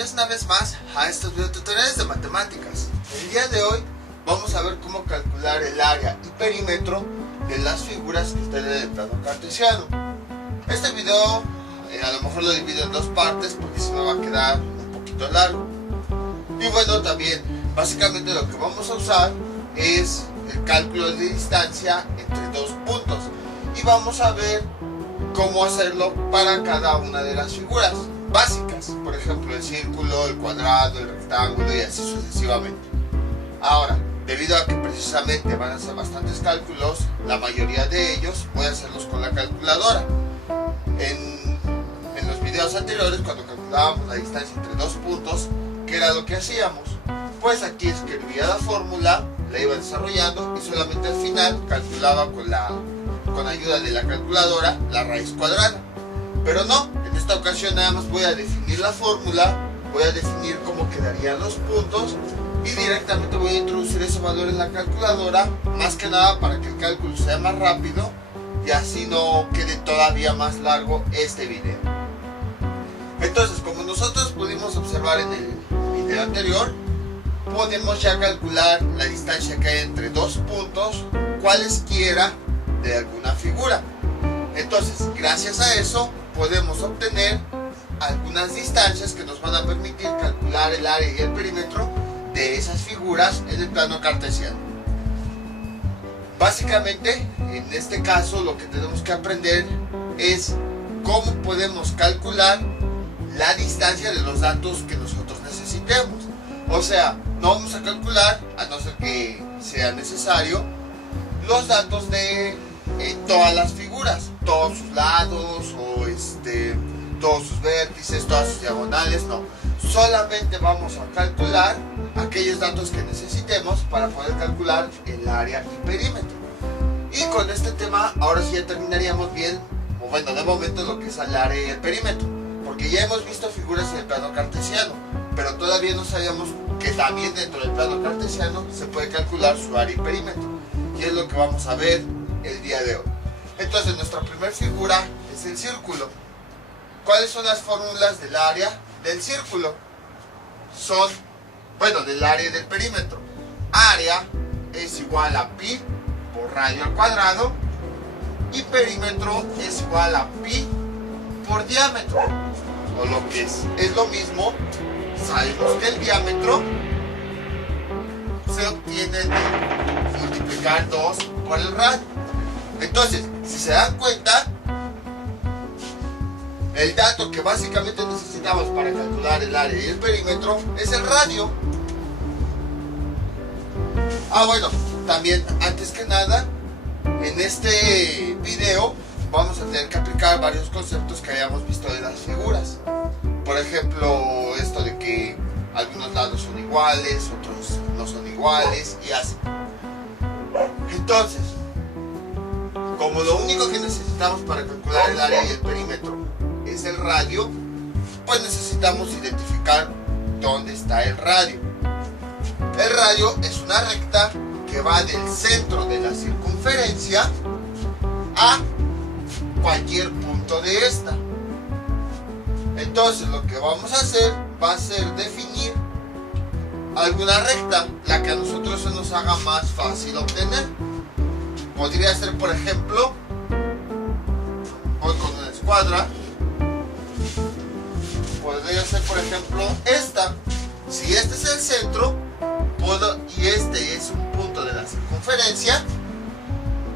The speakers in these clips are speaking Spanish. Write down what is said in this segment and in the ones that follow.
bienvenidos una vez más a estos videotutoriales de matemáticas. El día de hoy vamos a ver cómo calcular el área y perímetro de las figuras que están en el plano cartesiano. Este video a lo mejor lo divido en dos partes porque si no va a quedar un poquito largo. Y bueno, también básicamente lo que vamos a usar es el cálculo de distancia entre dos puntos y vamos a ver cómo hacerlo para cada una de las figuras básicas, por ejemplo el círculo, el cuadrado, el rectángulo y así sucesivamente. Ahora, debido a que precisamente van a ser bastantes cálculos, la mayoría de ellos voy a hacerlos con la calculadora. En los videos anteriores, cuando calculábamos la distancia entre dos puntos, ¿qué era lo que hacíamos? Pues aquí escribía la fórmula, la iba desarrollando y solamente al final calculaba con ayuda de la calculadora la raíz cuadrada. Pero no, en esta ocasión nada más voy a definir la fórmula, voy a definir cómo quedarían los puntos y directamente voy a introducir ese valor en la calculadora, más que nada para que el cálculo sea más rápido y así no quede todavía más largo este video. Entonces, como nosotros pudimos observar en el video anterior, podemos ya calcular la distancia que hay entre dos puntos, cualesquiera de alguna figura. Entonces, gracias a eso podemos obtener algunas distancias que nos van a permitir calcular el área y el perímetro de esas figuras en el plano cartesiano. Básicamente, en este caso lo que tenemos que aprender es cómo podemos calcular la distancia de los datos que nosotros necesitemos. O sea, no vamos a calcular, a no ser que sea necesario, los datos de todas las figuras, todos sus lados o todos sus vértices, todas sus diagonales, no. Solamente vamos a calcular aquellos datos que necesitemos para poder calcular el área y perímetro. Y con este tema ahora sí ya terminaríamos bien, o bueno, de momento lo que es el área y el perímetro, porque ya hemos visto figuras en el plano cartesiano, pero todavía no sabíamos que también dentro del plano cartesiano se puede calcular su área y perímetro, y es lo que vamos a ver el día de hoy. Entonces, nuestra primera figura es el círculo. ¿Cuáles son las fórmulas del área del círculo? Son, bueno, del área y del perímetro. Área es igual a pi por radio al cuadrado y perímetro es igual a pi por diámetro. O lo que es lo mismo, sabemos que el diámetro se obtiene de multiplicar 2 por el radio. Entonces, si se dan cuenta, el dato que básicamente necesitamos para calcular el área y el perímetro es el radio. Bueno, también antes que nada, en este video vamos a tener que aplicar varios conceptos que hayamos visto de las figuras. Por ejemplo, esto de que algunos lados son iguales, otros no son iguales y así. Entonces, como lo único que necesitamos para calcular el área y el perímetro es el radio, pues necesitamos identificar dónde está el radio. El radio es una recta que va del centro de la circunferencia a cualquier punto de esta. Entonces lo que vamos a hacer va a ser definir alguna recta, la que a nosotros se nos haga más fácil obtener. Podría ser, por ejemplo, voy con una escuadra, podría ser, por ejemplo, esta. Si este es el centro y este es un punto de la circunferencia,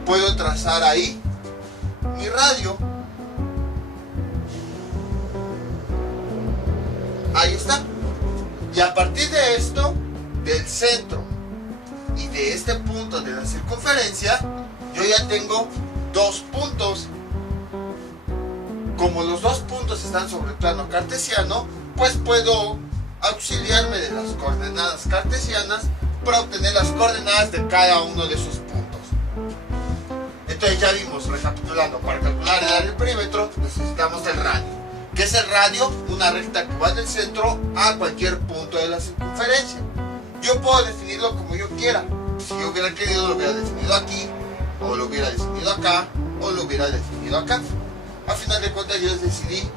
puedo trazar ahí mi radio. Ahí está. Y a partir de esto, del centro y de este punto de la circunferencia, yo ya tengo dos puntos. Como los dos puntos están sobre el plano cartesiano, pues puedo auxiliarme de las coordenadas cartesianas para obtener las coordenadas de cada uno de esos puntos. Entonces ya vimos, recapitulando, para calcular el área y el perímetro necesitamos el radio. ¿Qué es el radio? Una recta que va del centro a cualquier punto de la circunferencia. Yo puedo definirlo como yo quiera. Si yo hubiera querido, lo hubiera definido aquí, o lo hubiera definido acá, o lo hubiera definido acá. A final de cuentas yo decidí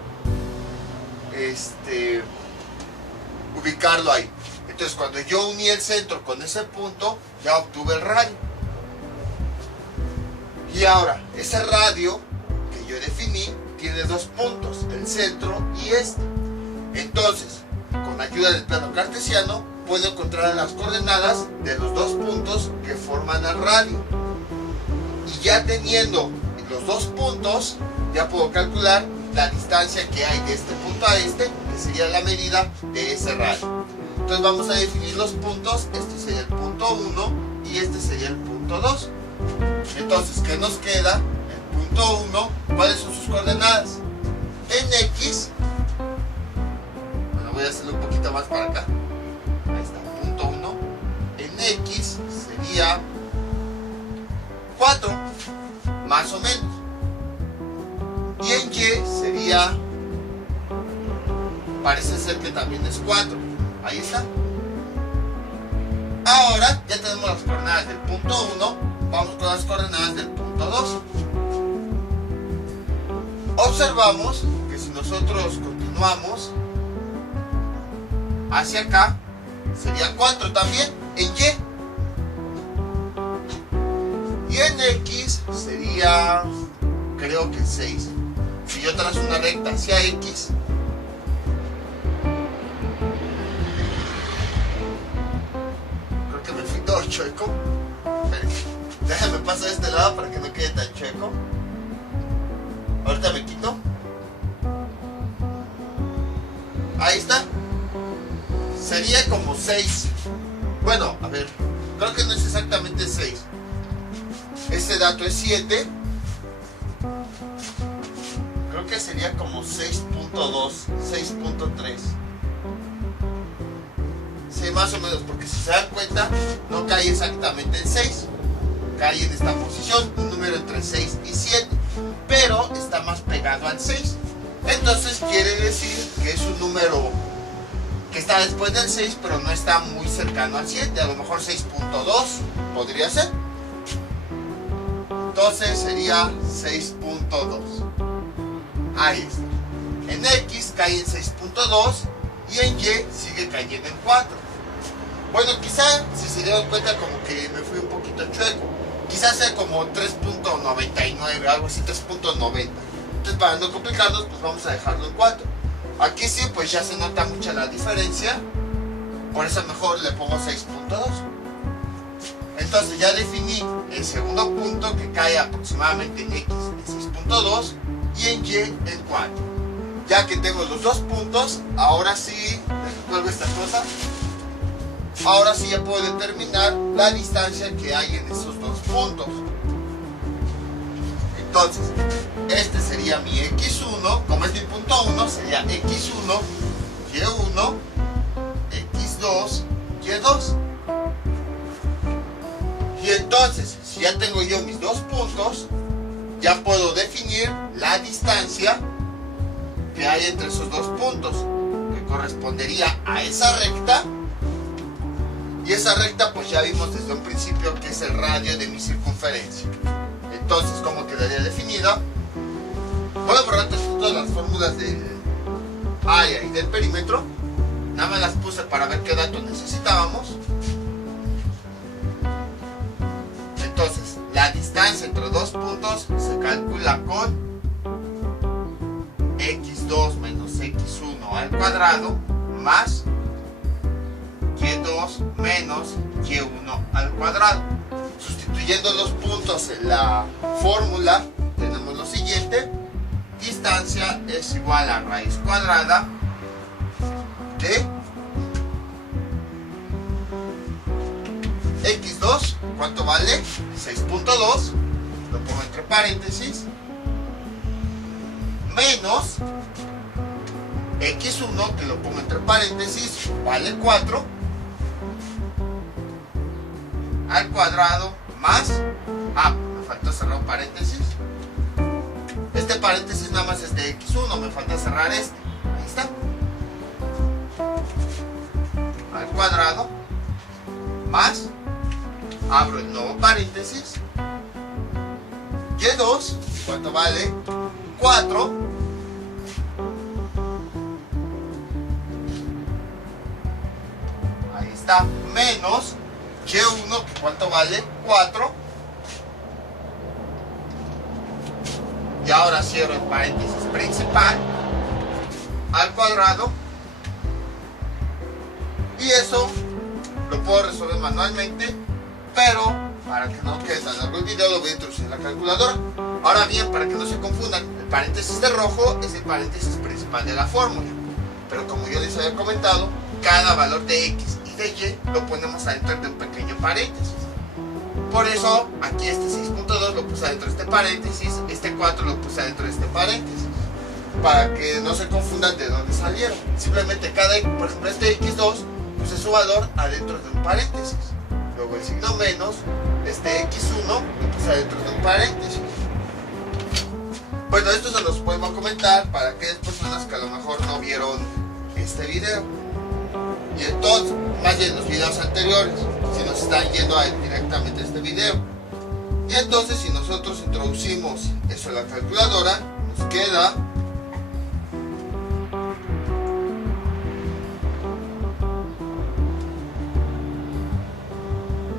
ubicarlo ahí. Entonces cuando yo uní el centro con ese punto, ya obtuve el radio. Y ahora, ese radio que yo definí tiene dos puntos, el centro y este. Entonces, con ayuda del plano cartesiano, puedo encontrar las coordenadas de los dos puntos que forman el radio. Y ya teniendo los dos puntos, ya puedo calcular la distancia que hay de este punto a este, que sería la medida de ese radio. Entonces vamos a definir los puntos. Este sería el punto 1 y este sería el punto 2. Entonces, ¿qué nos queda? El punto 1, ¿cuáles son sus coordenadas? En X, bueno, voy a hacerlo un poquito más para acá. Ahí está, punto 1. En X sería 4, más o menos. Y en Y sería, parece ser que también es 4. Ahí está. Ahora ya tenemos las coordenadas del punto 1. Vamos con las coordenadas del punto 2. Observamos que si nosotros continuamos hacia acá, sería 4 también en Y. Y en X sería, creo que 6. Si yo trazo una recta hacia X, creo que me fui todo chueco. Déjame pasar a este lado para que no quede tan chueco. Ahorita me quito. Ahí está. Sería como 6. Bueno, a ver, creo que no es exactamente 6. Este dato es 7. Creo que sería como 6.2, 6.3. Sí, más o menos, porque si se dan cuenta, no cae exactamente en 6. Cae en esta posición, un número entre 6 y 7. Pero está más pegado al 6. Entonces quiere decir que es un número que está después del 6, pero no está muy cercano al 7. A lo mejor 6.2 podría ser. Entonces sería 6.2. Ahí está. En X cae en 6.2 y en Y sigue cayendo en 4. Bueno, quizá si se dieron cuenta como que me fui un poquito chueco. Quizás sea como 3.99, algo así, 3.90. Entonces para no complicarnos, pues vamos a dejarlo en 4. Aquí sí, pues ya se nota mucha la diferencia. Por eso mejor le pongo 6.2. Entonces ya definí el segundo punto que cae aproximadamente en X en 6.2 y en Y en 4. Ya que tengo los dos puntos, ahora sí, vuelvo esta cosa. Ahora sí ya puedo determinar la distancia que hay en esos dos puntos. Entonces, este sería mi X1, como es mi punto 1, sería X1, Y1, X2, Y2. Y entonces, si ya tengo yo mis dos puntos, ya puedo definir la distancia que hay entre esos dos puntos, que correspondería a esa recta. Y esa recta pues ya vimos desde un principio que es el radio de mi circunferencia. Entonces, ¿cómo quedaría definida? Voy a borrar todas las fórmulas del área y del perímetro. Nada más las puse para ver qué datos necesitábamos. Entonces, la distancia entre dos puntos se calcula con x2 menos x1 al cuadrado más y2 menos y1 al cuadrado. Sustituyendo los puntos en la fórmula, tenemos lo siguiente: distancia es igual a raíz cuadrada de x2, ¿cuánto vale? 6.2, lo pongo entre paréntesis, menos x1, que lo pongo entre paréntesis, vale 4 al cuadrado más, me falta cerrar un paréntesis. Este paréntesis nada más es de x1, me falta cerrar este. Ahí está. Al cuadrado más, abro el nuevo paréntesis, y2, ¿cuánto vale? 4 respuesta menos Y1, que ¿cuánto vale? 4. Y ahora cierro el paréntesis principal al cuadrado. Y eso lo puedo resolver manualmente, pero para que no quede tan largo el video lo voy a introducir en la calculadora. Ahora bien, para que no se confundan, el paréntesis de rojo es el paréntesis principal de la fórmula, pero como yo les había comentado, cada valor de X y de Y lo ponemos adentro de un pequeño paréntesis. Por eso aquí este 6.2 lo puse adentro de este paréntesis, este 4 lo puse adentro de este paréntesis, para que no se confundan de dónde salieron. Simplemente cada, por ejemplo, este X2 puse su valor adentro de un paréntesis, luego el signo menos, este X1 lo puse adentro de un paréntesis. Bueno, esto se los podemos comentar para aquellas personas que a lo mejor no vieron este video, y entonces, más bien los videos anteriores, si nos están yendo directamente a este video. Y entonces, si nosotros introducimos eso en la calculadora, nos queda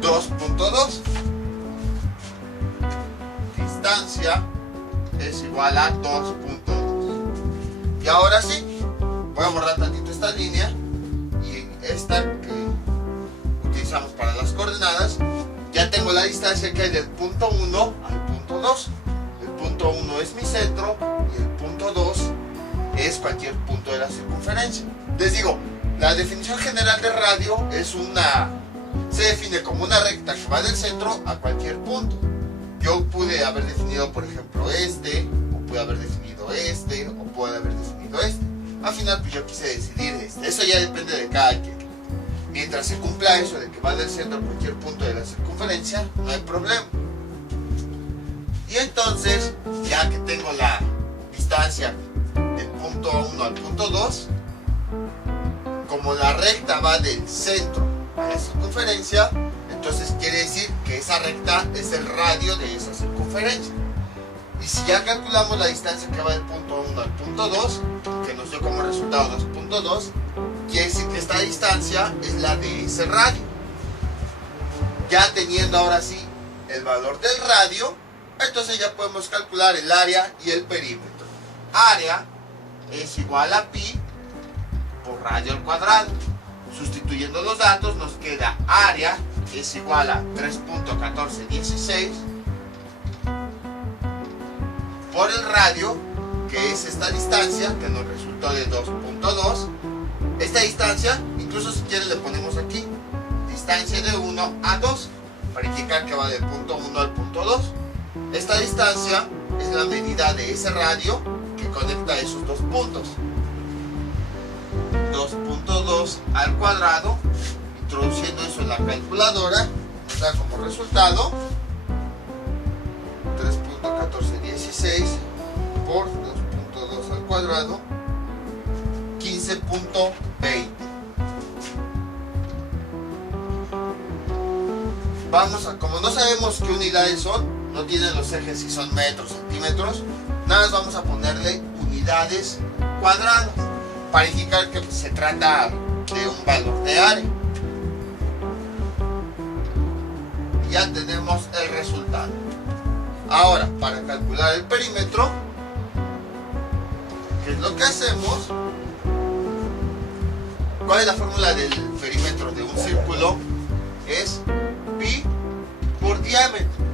2.2. Distancia es igual a 2.2. Y ahora sí, voy a borrar tantito esta línea y esta que utilizamos para las coordenadas. Ya tengo la distancia que hay del punto 1 al punto 2. El punto 1 es mi centro y el punto 2 es cualquier punto de la circunferencia. Les digo, la definición general de radio es se define como una recta que va del centro a cualquier punto. Yo pude haber definido, por ejemplo, este, o pude haber definido este, o pude haber definido este. Al final, pues yo quise decidir este. Eso ya depende de cada quien. Mientras se cumpla eso de que va del centro a cualquier punto de la circunferencia, no hay problema. Y entonces, ya que tengo la distancia del punto 1 al punto 2, como la recta va del centro a la circunferencia, entonces quiere decir que esa recta es el radio de esa circunferencia. Y si ya calculamos la distancia que va del punto 1 al punto 2, que nos dio como resultado 2.2, quiere decir que esta distancia es la de ese radio. Ya teniendo ahora sí el valor del radio, entonces ya podemos calcular el área y el perímetro. Área es igual a pi por radio al cuadrado. Sustituyendo los datos nos queda área es igual a 3.1416 por el radio, que es esta distancia que nos resultó de 2.2. Esta distancia, incluso si quieren le ponemos aquí distancia de 1 a 2 para indicar que va del punto 1 al punto 2. Esta distancia es la medida de ese radio que conecta esos dos puntos. 2.2 al cuadrado, introduciendo eso en la calculadora, nos da como resultado 3.1416 por 2.2 al cuadrado, 15.20. Vamos a, como no sabemos qué unidades son, no tienen los ejes si son metros, centímetros, nada más vamos a ponerle unidades cuadradas para indicar que se trata de un valor de área. Y ya tenemos el resultado. Ahora, para calcular el perímetro, ¿qué es lo que hacemos? ¿Cuál es la fórmula del perímetro de un círculo? Es pi por diámetro.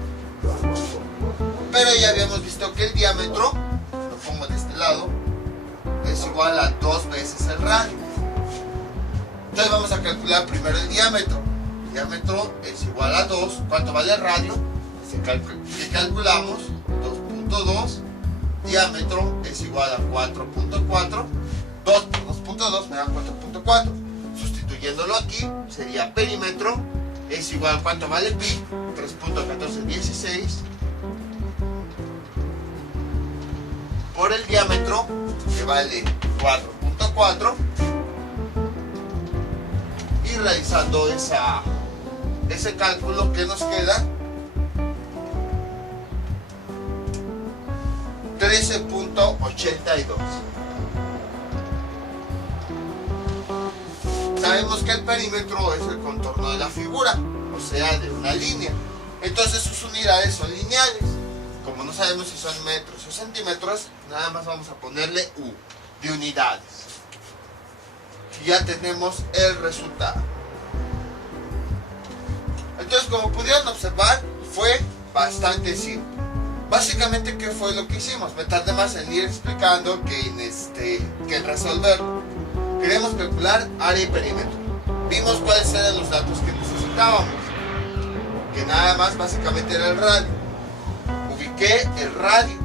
Pero ya habíamos visto que el diámetro, lo pongo de este lado, es igual a 2 veces el radio. Entonces vamos a calcular primero el diámetro. El diámetro es igual a 2. ¿Cuánto vale el radio? Que calculamos 2.2. Diámetro es igual a 4.4. 2 por 2.2 me da 4.4. Sustituyéndolo aquí, sería perímetro es igual a ¿cuánto vale pi? 3.1416 por el diámetro, que vale 4.4, y realizando ese cálculo, que nos queda 13.82. sabemos que el perímetro es el contorno de la figura, o sea, de una línea. Entonces sus unidades son lineales. Como no sabemos si son metros o centímetros, nada más vamos a ponerle U, de unidades. Y ya tenemos el resultado. Entonces, como pudieron observar, fue bastante simple. Básicamente, ¿qué fue lo que hicimos? Me tardé más en ir explicando que en resolverlo. Queremos calcular área y perímetro. Vimos cuáles eran los datos que necesitábamos. Que nada más básicamente era el radio. Ubiqué el radio.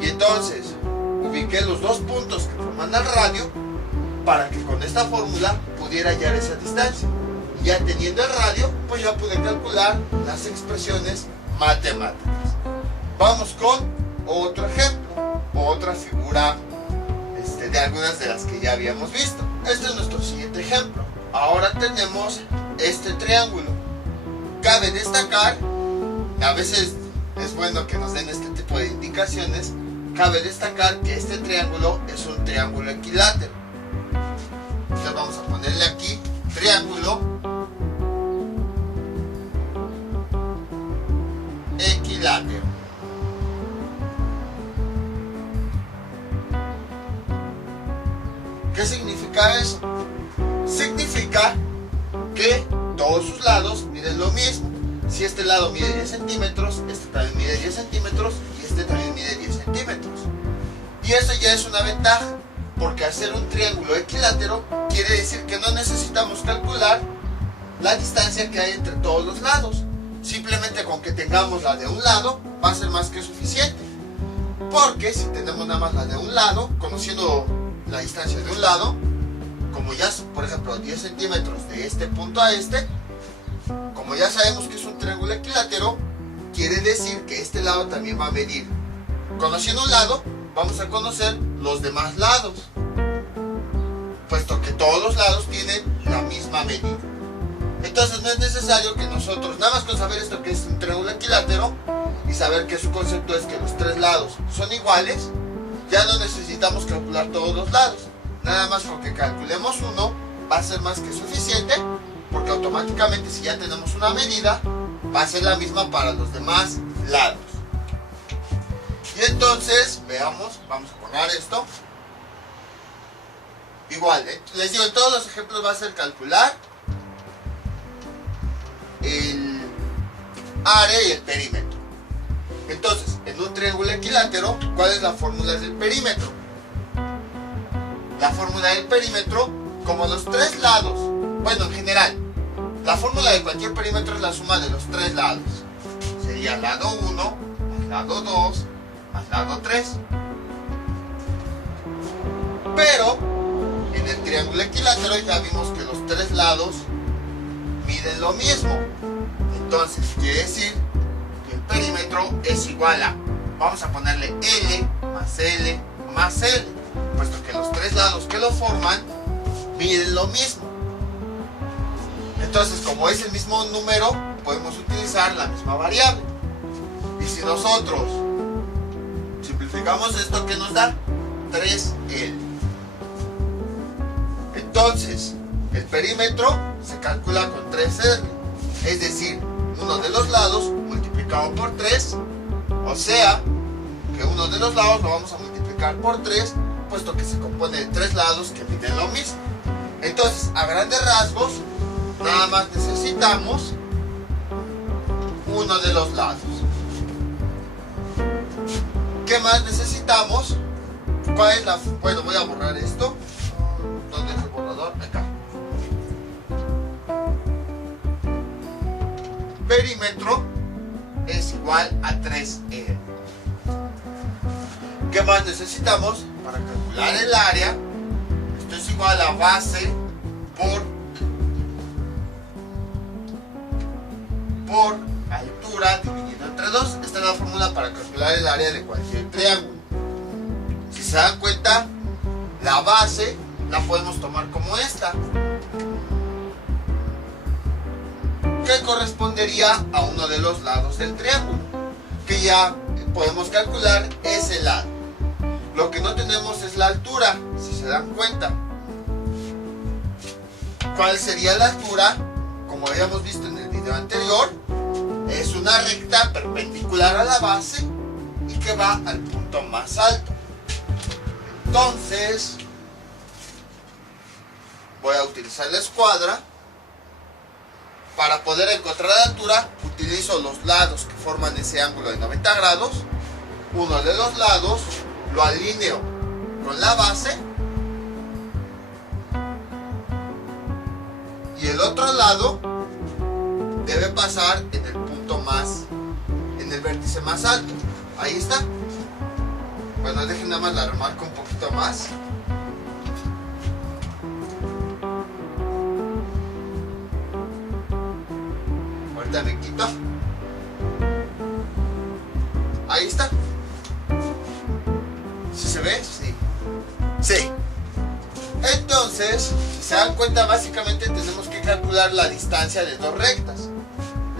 Y entonces, ubiqué los dos puntos que forman el radio para que con esta fórmula pudiera hallar esa distancia. Y ya teniendo el radio, pues ya pude calcular las expresiones matemáticas. Vamos con otro ejemplo, otra figura de algunas de las que ya habíamos visto. Este es nuestro siguiente ejemplo. Ahora tenemos este triángulo. Cabe destacar, a veces es bueno que nos den este tipo de indicaciones, cabe destacar que este triángulo es un triángulo equilátero. Entonces vamos a ponerle aquí triángulo equilátero. ¿Qué significa eso? Significa que todos sus lados miden lo mismo. Si este lado mide 10 centímetros, este también mide 10 centímetros y este también mide 10 centímetros. Y eso ya es una ventaja, porque al ser un triángulo equilátero quiere decir que no necesitamos calcular la distancia que hay entre todos los lados. Simplemente con que tengamos la de un lado va a ser más que suficiente. Porque si tenemos nada más la de un lado, conociendo la distancia de un lado, como ya son, por ejemplo, 10 centímetros de este punto a este, como ya sabemos que es un triángulo equilátero, quiere decir que este lado también va a medir. Conociendo un lado, vamos a conocer los demás lados, puesto que todos los lados tienen la misma medida. Entonces no es necesario que nosotros, nada más con saber esto que es un triángulo equilátero y saber que su concepto es que los tres lados son iguales, ya no necesitamos calcular todos los lados. Nada más con que calculemos uno va a ser más que suficiente, porque automáticamente si ya tenemos una medida va a ser la misma para los demás lados. Y entonces veamos, vamos a poner esto igual, les digo, en todos los ejemplos va a ser calcular el área y el perímetro. Entonces, en un triángulo equilátero, ¿cuál es la fórmula del perímetro? La fórmula del perímetro, como los tres lados, bueno, en general, la fórmula de cualquier perímetro es la suma de los tres lados. Sería lado 1 más lado 2 más lado 3. Pero en el triángulo equilátero ya vimos que los tres lados miden lo mismo. Entonces quiere decir que el perímetro es igual a, vamos a ponerle L más L más L, puesto que los tres lados que lo forman miden lo mismo. Entonces, como es el mismo número, podemos utilizar la misma variable. Y si nosotros simplificamos esto, ¿qué nos da? 3L. Entonces, el perímetro se calcula con 3R, es decir, uno de los lados multiplicado por 3, o sea, que uno de los lados lo vamos a multiplicar por 3, puesto que se compone de tres lados que miden lo mismo. Entonces, a grandes rasgos, nada más necesitamos uno de los lados. ¿Qué más necesitamos? ¿Cuál es la? Bueno, voy a borrar esto. ¿Dónde es el borrador? Acá. Perímetro es igual a 3R. ¿Qué más necesitamos? Para calcular el área, esto es igual a base por altura dividido entre 2. Esta es la fórmula para calcular el área de cualquier triángulo. Si se dan cuenta, la base la podemos tomar como esta, que correspondería a uno de los lados del triángulo, que ya podemos calcular ese lado. Lo que no tenemos es la altura, si se dan cuenta. ¿Cuál sería la altura? Como habíamos visto en el video anterior, es una recta perpendicular a la base y que va al punto más alto. Entonces, voy a utilizar la escuadra. Para poder encontrar la altura, utilizo los lados que forman ese ángulo de 90 grados. Uno de los lados lo alineo con la base y el otro lado debe pasar en el vértice más alto. Ahí está. Bueno, dejen nada más la remarco un poquito más. Ahorita me quito. Ahí está. ¿Sí se ve? Sí. Sí. Entonces, si se dan cuenta, básicamente tenemos que calcular la distancia de dos rectas.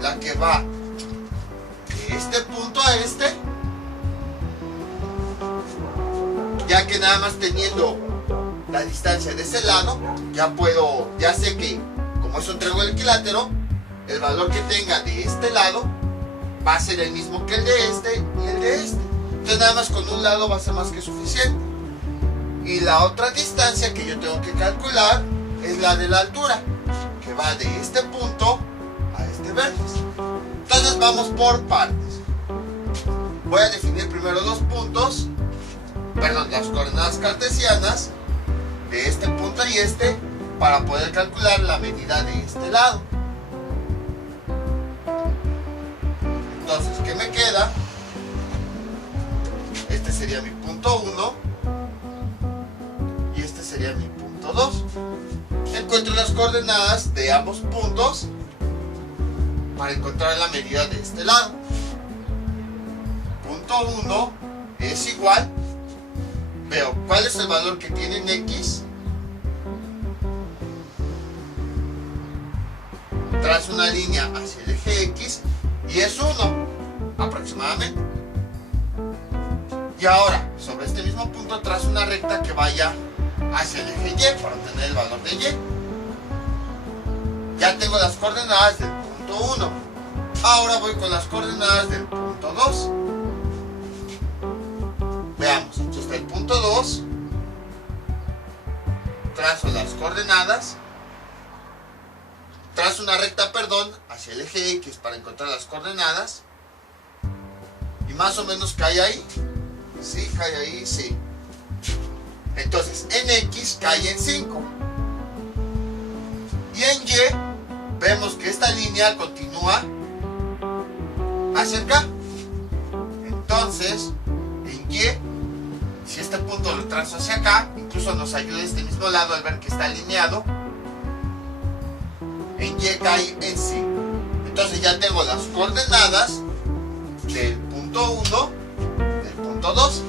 La que va de este punto a este. Ya que nada más teniendo la distancia de ese lado, ya sé que como es un triángulo equilátero, el valor que tenga de este lado va a ser el mismo que el de este y el de este. Entonces nada más con un lado va a ser más que suficiente. Y la otra distancia que yo tengo que calcular es la de la altura, que va de este punto a este vértice. Entonces vamos por partes. Voy a definir primero los puntos, las coordenadas cartesianas de este punto y este, para poder calcular la medida de este lado. Entonces, ¿qué me queda? Este sería mi punto 1 y este sería mi punto 2. Encuentro las coordenadas de ambos puntos para encontrar la medida de este lado. Punto 1 es igual, veo cuál es el valor que tiene en X, trazo una línea hacia el eje X y es 1 aproximadamente. Y ahora, sobre este mismo punto trazo una recta que vaya hacia el eje Y para obtener el valor de Y. Ya tengo las coordenadas del punto 1. Ahora voy con las coordenadas del punto 2. Veamos, aquí está el punto 2. Trazo las coordenadas. Trazo una recta, hacia el eje X para encontrar las coordenadas. Y más o menos cae ahí. Sí, cae ahí, sí. Entonces, en X cae en 5. Y en Y, vemos que esta línea continúa hacia acá. Entonces, en Y, si este punto lo trazo hacia acá, incluso nos ayuda este mismo lado al ver que está alineado. En Y cae en 5. Entonces ya tengo las coordenadas del punto 1, del punto 2.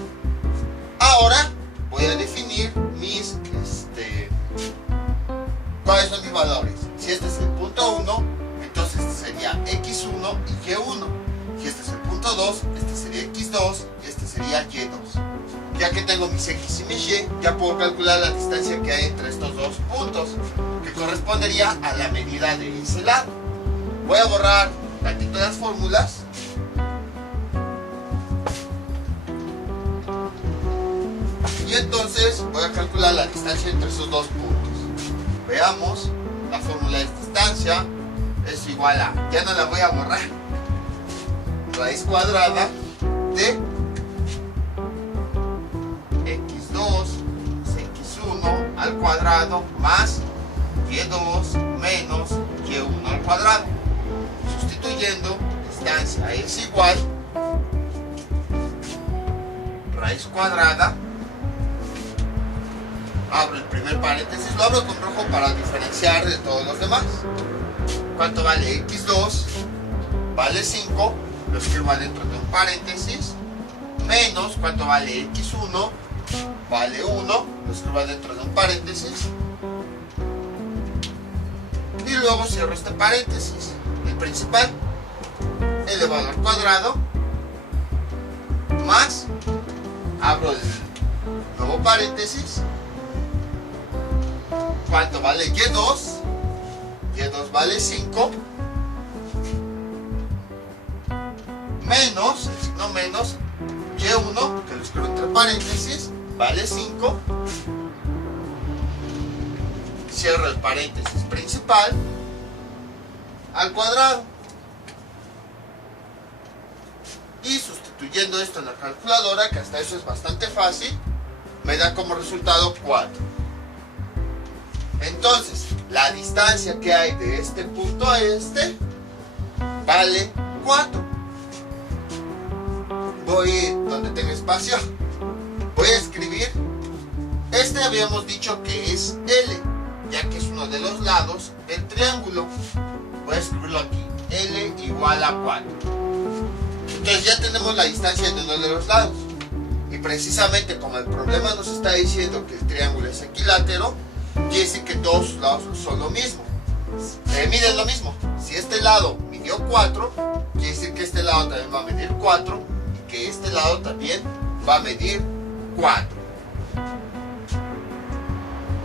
Ahora voy a definir cuáles son mis valores. Si este es el punto 1, entonces este sería X1 y Y1. Si este es el punto 2, este sería X2 y este sería Y2. Ya que tengo mis X y mis Y, ya puedo calcular la distancia que hay entre estos dos puntos, que correspondería a la medida de ese lado. Voy a borrar tantito las fórmulas. Y entonces voy a calcular la distancia entre esos dos puntos. Veamos, la fórmula de distancia es igual a, ya no la voy a borrar, raíz cuadrada de X2 X1 al cuadrado más Y2 menos Y1 al cuadrado. Sustituyendo, distancia es igual raíz cuadrada, abro el primer paréntesis, lo abro con rojo para diferenciar de todos los demás. ¿Cuánto vale X2? Vale 5, lo escribo adentro de un paréntesis, menos ¿cuánto vale X1? Vale 1, lo escribo adentro de un paréntesis, y luego cierro este paréntesis, el principal, elevado al cuadrado, más, abro el nuevo paréntesis, ¿cuánto vale Y2? y2 vale 5, menos, el signo menos, y1, que lo escribo entre paréntesis, vale 5, cierro el paréntesis principal, al cuadrado. Y sustituyendo esto en la calculadora, que hasta eso es bastante fácil, me da como resultado 4. Entonces, la distancia que hay de este punto a este vale 4. Voy a ir donde tenga espacio. Voy a escribir. Este habíamos dicho que es L, ya que es uno de los lados del triángulo. Voy a escribirlo aquí. L igual a 4. Entonces ya tenemos la distancia de uno de los lados. Y precisamente como el problema nos está diciendo que el triángulo es equilátero, quiere decir que todos sus lados son lo mismo. Miden lo mismo. Si este lado midió 4, quiere decir que este lado también va a medir 4 y que este lado también va a medir 4.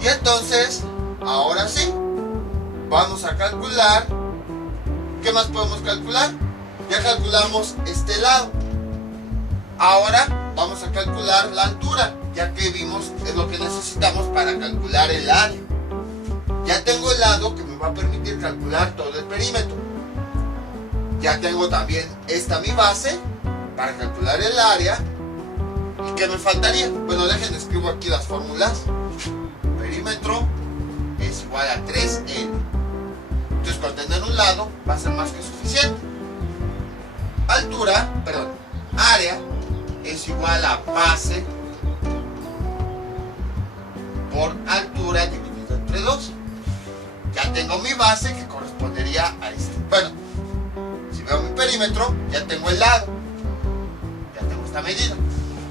Y entonces, ahora sí, vamos a calcular. ¿Qué más podemos calcular? Ya calculamos este lado. Ahora vamos a calcular la altura, ya que vimos es lo que necesitamos para calcular el área. Ya tengo el lado que me va a permitir calcular todo el perímetro. Ya tengo también esta mi base para calcular el área. ¿Y qué me faltaría? Bueno, déjenme escribo aquí las fórmulas. Perímetro es igual a 3L. Entonces con tener un lado va a ser más que suficiente. Área es igual a base por altura dividido entre 2. Ya tengo mi base que correspondería a este. Bueno, si veo mi perímetro, ya tengo el lado. Ya tengo esta medida.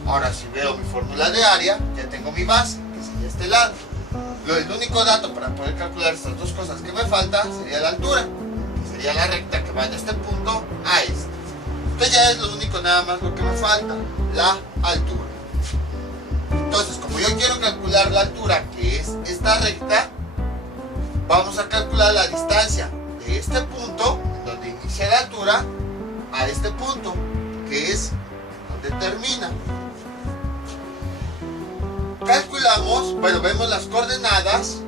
Ahora si veo mi fórmula de área, ya tengo mi base, que sería este lado. El único dato para poder calcular estas dos cosas que me falta sería la altura, que sería la recta que va de este punto a este. Entonces ya es lo único nada más lo que me falta, la altura. Entonces, como yo quiero calcular la altura, que es esta recta, vamos a calcular la distancia de este punto, donde inicia la altura, a este punto, que es donde termina. Calculamos, bueno, vemos las coordenadas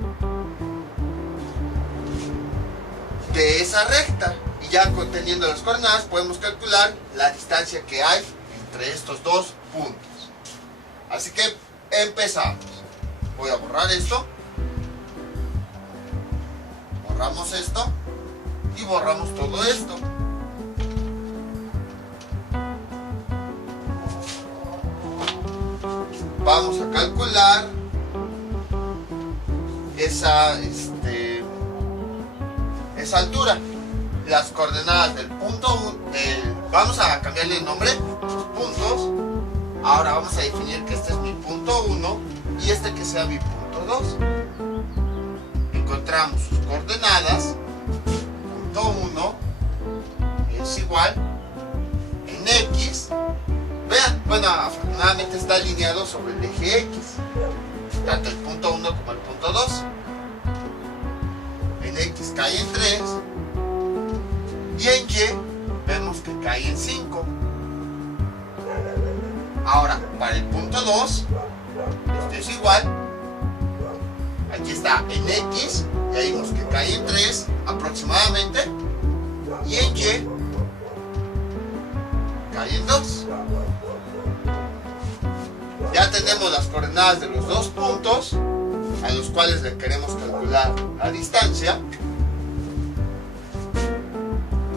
de esa recta. Y ya teniendo las coordenadas podemos calcular la distancia que hay entre estos dos puntos. Así que empezamos. Voy a borrar esto. Borramos esto. Y borramos todo esto. Vamos a calcular esa altura. Las coordenadas del punto 1, vamos a cambiarle el nombre, puntos. Ahora vamos a definir que este es mi punto 1 y este que sea mi punto 2. Encontramos sus coordenadas. Punto 1 es igual en X. Vean, bueno, afortunadamente está alineado sobre el eje X, tanto el punto 1 como el punto 2. En X cae en 3 y en Y vemos que cae en 5. Ahora, para el punto 2, esto es igual. Aquí está en X, ya vimos que cae en 3 aproximadamente, y en Y cae en 2. Ya tenemos las coordenadas de los dos puntos a los cuales le queremos calcular la distancia.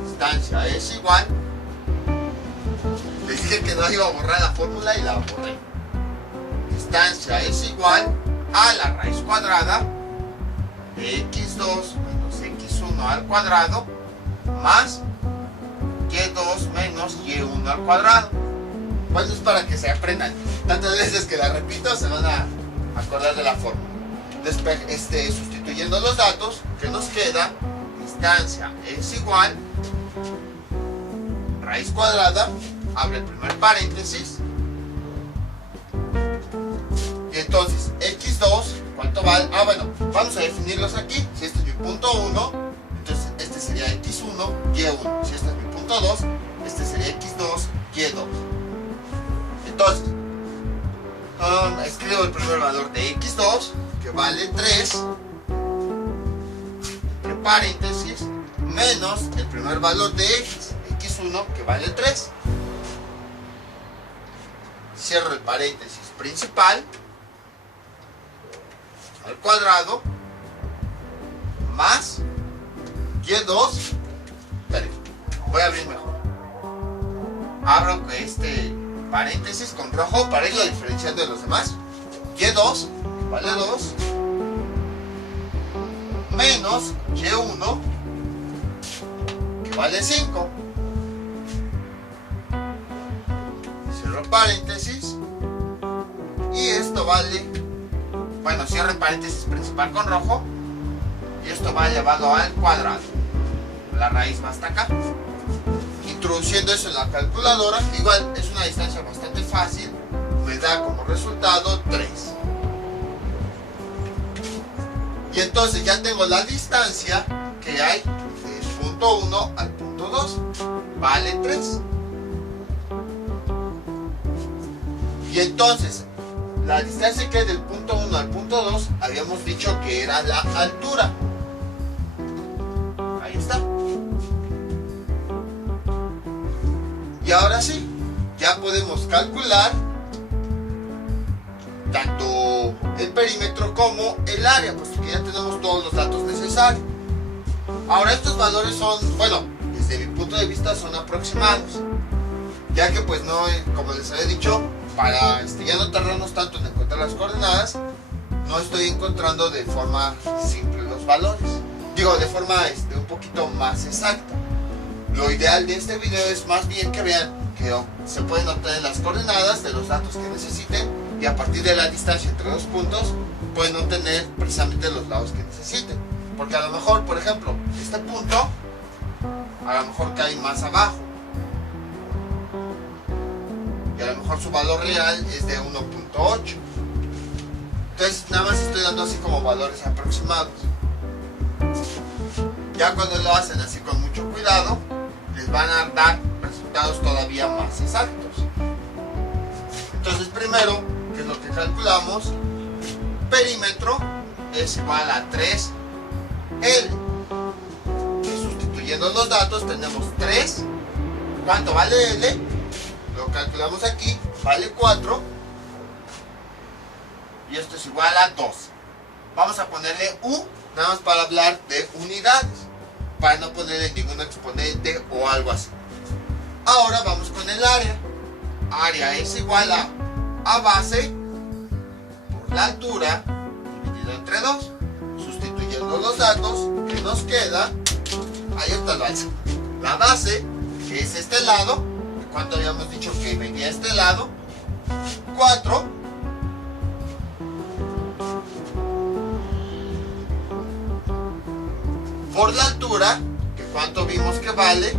Distancia es igual. Les dije que no iba a borrar la fórmula y la borré. Distancia es igual a la raíz cuadrada de x2 menos x1 al cuadrado más y2 menos y1 al cuadrado. Bueno, es para que se aprendan. Tantas veces que la repito se van a acordar de la fórmula. Sustituyendo los datos, que nos queda, distancia es igual, raíz cuadrada, abre el primer paréntesis, y entonces x2, ¿cuánto vale? Bueno, vamos a definirlos aquí. Si este es mi punto 1, sería x1, y1. Si este es mi punto 2, este sería x2, y2. Entonces, escribo el primer valor de x2, que vale 3, entre paréntesis, menos el primer valor de x1, que vale 3. Cierro el paréntesis principal, al cuadrado, más y2, voy a abrir mejor. Abro este paréntesis con rojo para irlo diferenciando de los demás. Y2, que vale 2, menos y1, que vale 5. Cierro paréntesis. Y esto vale, bueno, cierro el paréntesis principal con rojo. Y esto va llevado al cuadrado. La raíz va hasta acá. Introduciendo eso en la calculadora, igual es una distancia bastante fácil, me da como resultado 3. Y entonces ya tengo la distancia que hay del punto 1 al punto 2, vale 3. Y entonces la distancia que hay del punto 1 al punto 2 habíamos dicho que era la altura. Ahí está. Y ahora sí, ya podemos calcular tanto el perímetro como el área, puesto que ya tenemos todos los datos necesarios. Ahora estos valores son, bueno, desde mi punto de vista son aproximados, ya que pues no, como les había dicho, para ya no tardarnos tanto en encontrar las coordenadas, no estoy encontrando de forma simple los valores. Digo, de forma un poquito más exacta. Lo ideal de este video es más bien que vean que se pueden obtener las coordenadas de los datos que necesiten y a partir de la distancia entre dos puntos pueden obtener precisamente los lados que necesiten. Porque a lo mejor, por ejemplo, este punto a lo mejor cae más abajo y a lo mejor su valor real es de 1.8. Entonces nada más estoy dando así como valores aproximados. Ya cuando lo hacen así con mucho cuidado, les van a dar resultados todavía más exactos. Entonces primero, ¿qué es lo que calculamos? Perímetro es igual a 3L. Y sustituyendo los datos tenemos 3. ¿Cuánto vale L? Lo calculamos aquí, vale 4. Y esto es igual a 2. Vamos a ponerle U, nada más para hablar de unidades, para no ponerle ningún exponente o algo así. Ahora vamos con el área. Área es igual a base por la altura dividido entre 2. Sustituyendo los datos, que nos queda, ahí está el base. La base, que es este lado, ¿cuánto habíamos dicho que venía este lado? 4. Por la altura, que cuánto vimos que vale,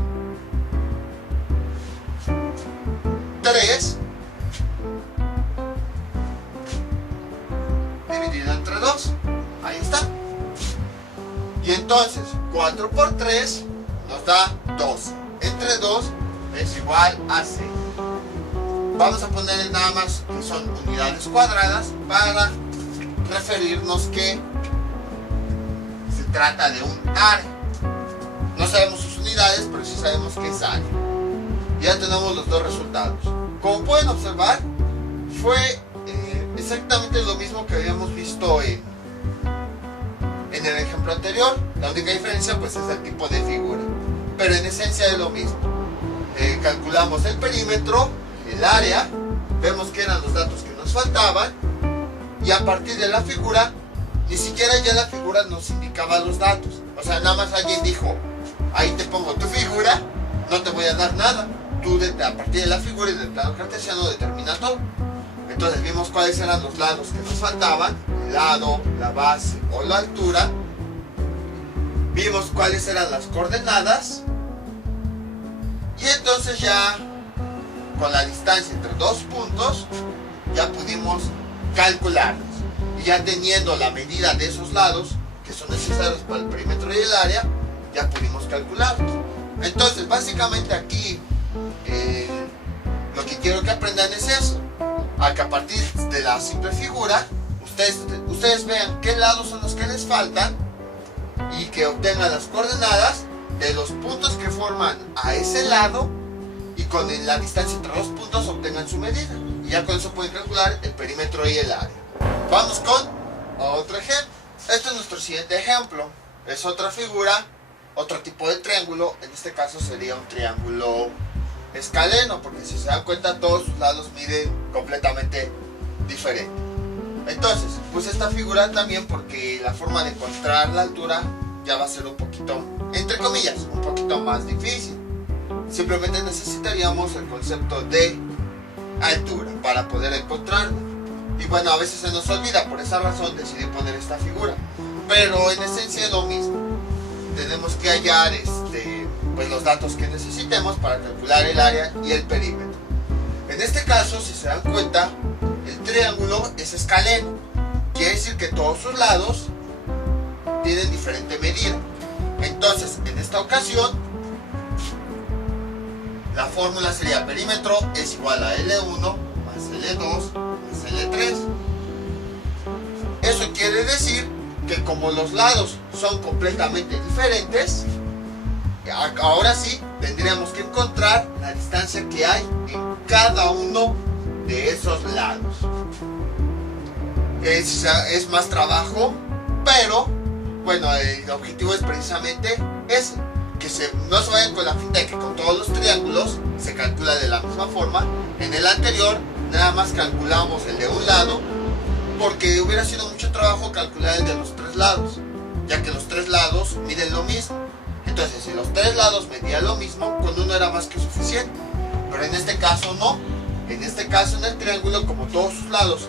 3 dividido entre 2. Ahí está. Y entonces 4 por 3 nos da 12. Entre 2 es igual a 6. Vamos a poner nada más que son unidades cuadradas para referirnos que se trata de un área. No sabemos sus unidades, pero sí sabemos que es área. Ya tenemos los dos resultados. Como pueden observar, fue exactamente lo mismo que habíamos visto en el ejemplo anterior. La única diferencia pues es el tipo de figura, pero en esencia es lo mismo. Calculamos el perímetro, el área, vemos que eran los datos que nos faltaban y a partir de la figura, ni siquiera ya la figura nos indicaba los datos. O sea, nada más alguien dijo, ahí te pongo tu figura, no te voy a dar nada. Tú a partir de la figura y del plano cartesiano determina todo. Entonces vimos cuáles eran los lados que nos faltaban, el lado, la base o la altura. Vimos cuáles eran las coordenadas. Y entonces ya con la distancia entre dos puntos ya pudimos calcularlos. Y ya teniendo la medida de esos lados que son necesarios para el perímetro y el área, ya pudimos calcular. Entonces básicamente aquí lo que quiero que aprendan es eso, a que a partir de la simple figura ustedes vean qué lados son los que les faltan y que obtengan las coordenadas de los puntos que forman a ese lado, y con la distancia entre los puntos obtengan su medida, y ya con eso pueden calcular el perímetro y el área. Vamos con otro ejemplo. Este es nuestro siguiente ejemplo. Es otra figura, otro tipo de triángulo. En este caso sería un triángulo escaleno, porque si se dan cuenta todos sus lados miden completamente diferente. Entonces, pues esta figura también, porque la forma de encontrar la altura ya va a ser un poquito, entre comillas, un poquito más difícil. Simplemente necesitaríamos el concepto de altura para poder encontrarlo. Y bueno, a veces se nos olvida, por esa razón decidí poner esta figura. Pero en esencia es lo mismo. Tenemos que hallar pues los datos que necesitemos para calcular el área y el perímetro. En este caso, si se dan cuenta, el triángulo es escaleno. Quiere decir que todos sus lados tienen diferente medida. Entonces, en esta ocasión, la fórmula sería: perímetro es igual a L1 más L2 más L3. Eso quiere decir que como los lados son completamente diferentes, ahora sí tendríamos que encontrar la distancia que hay en cada uno de esos lados. Es más trabajo, pero bueno, el objetivo es precisamente ese, que no se vayan con la finta de que con todos los triángulos se calcula de la misma forma. En el anterior nada más calculamos el de un lado, porque hubiera sido mucho trabajo calcular el de los tres lados, ya que los tres lados miden lo mismo. Entonces, si los tres lados medían lo mismo, con uno era más que suficiente. Pero en este caso no. En este caso, en el triángulo, como todos sus lados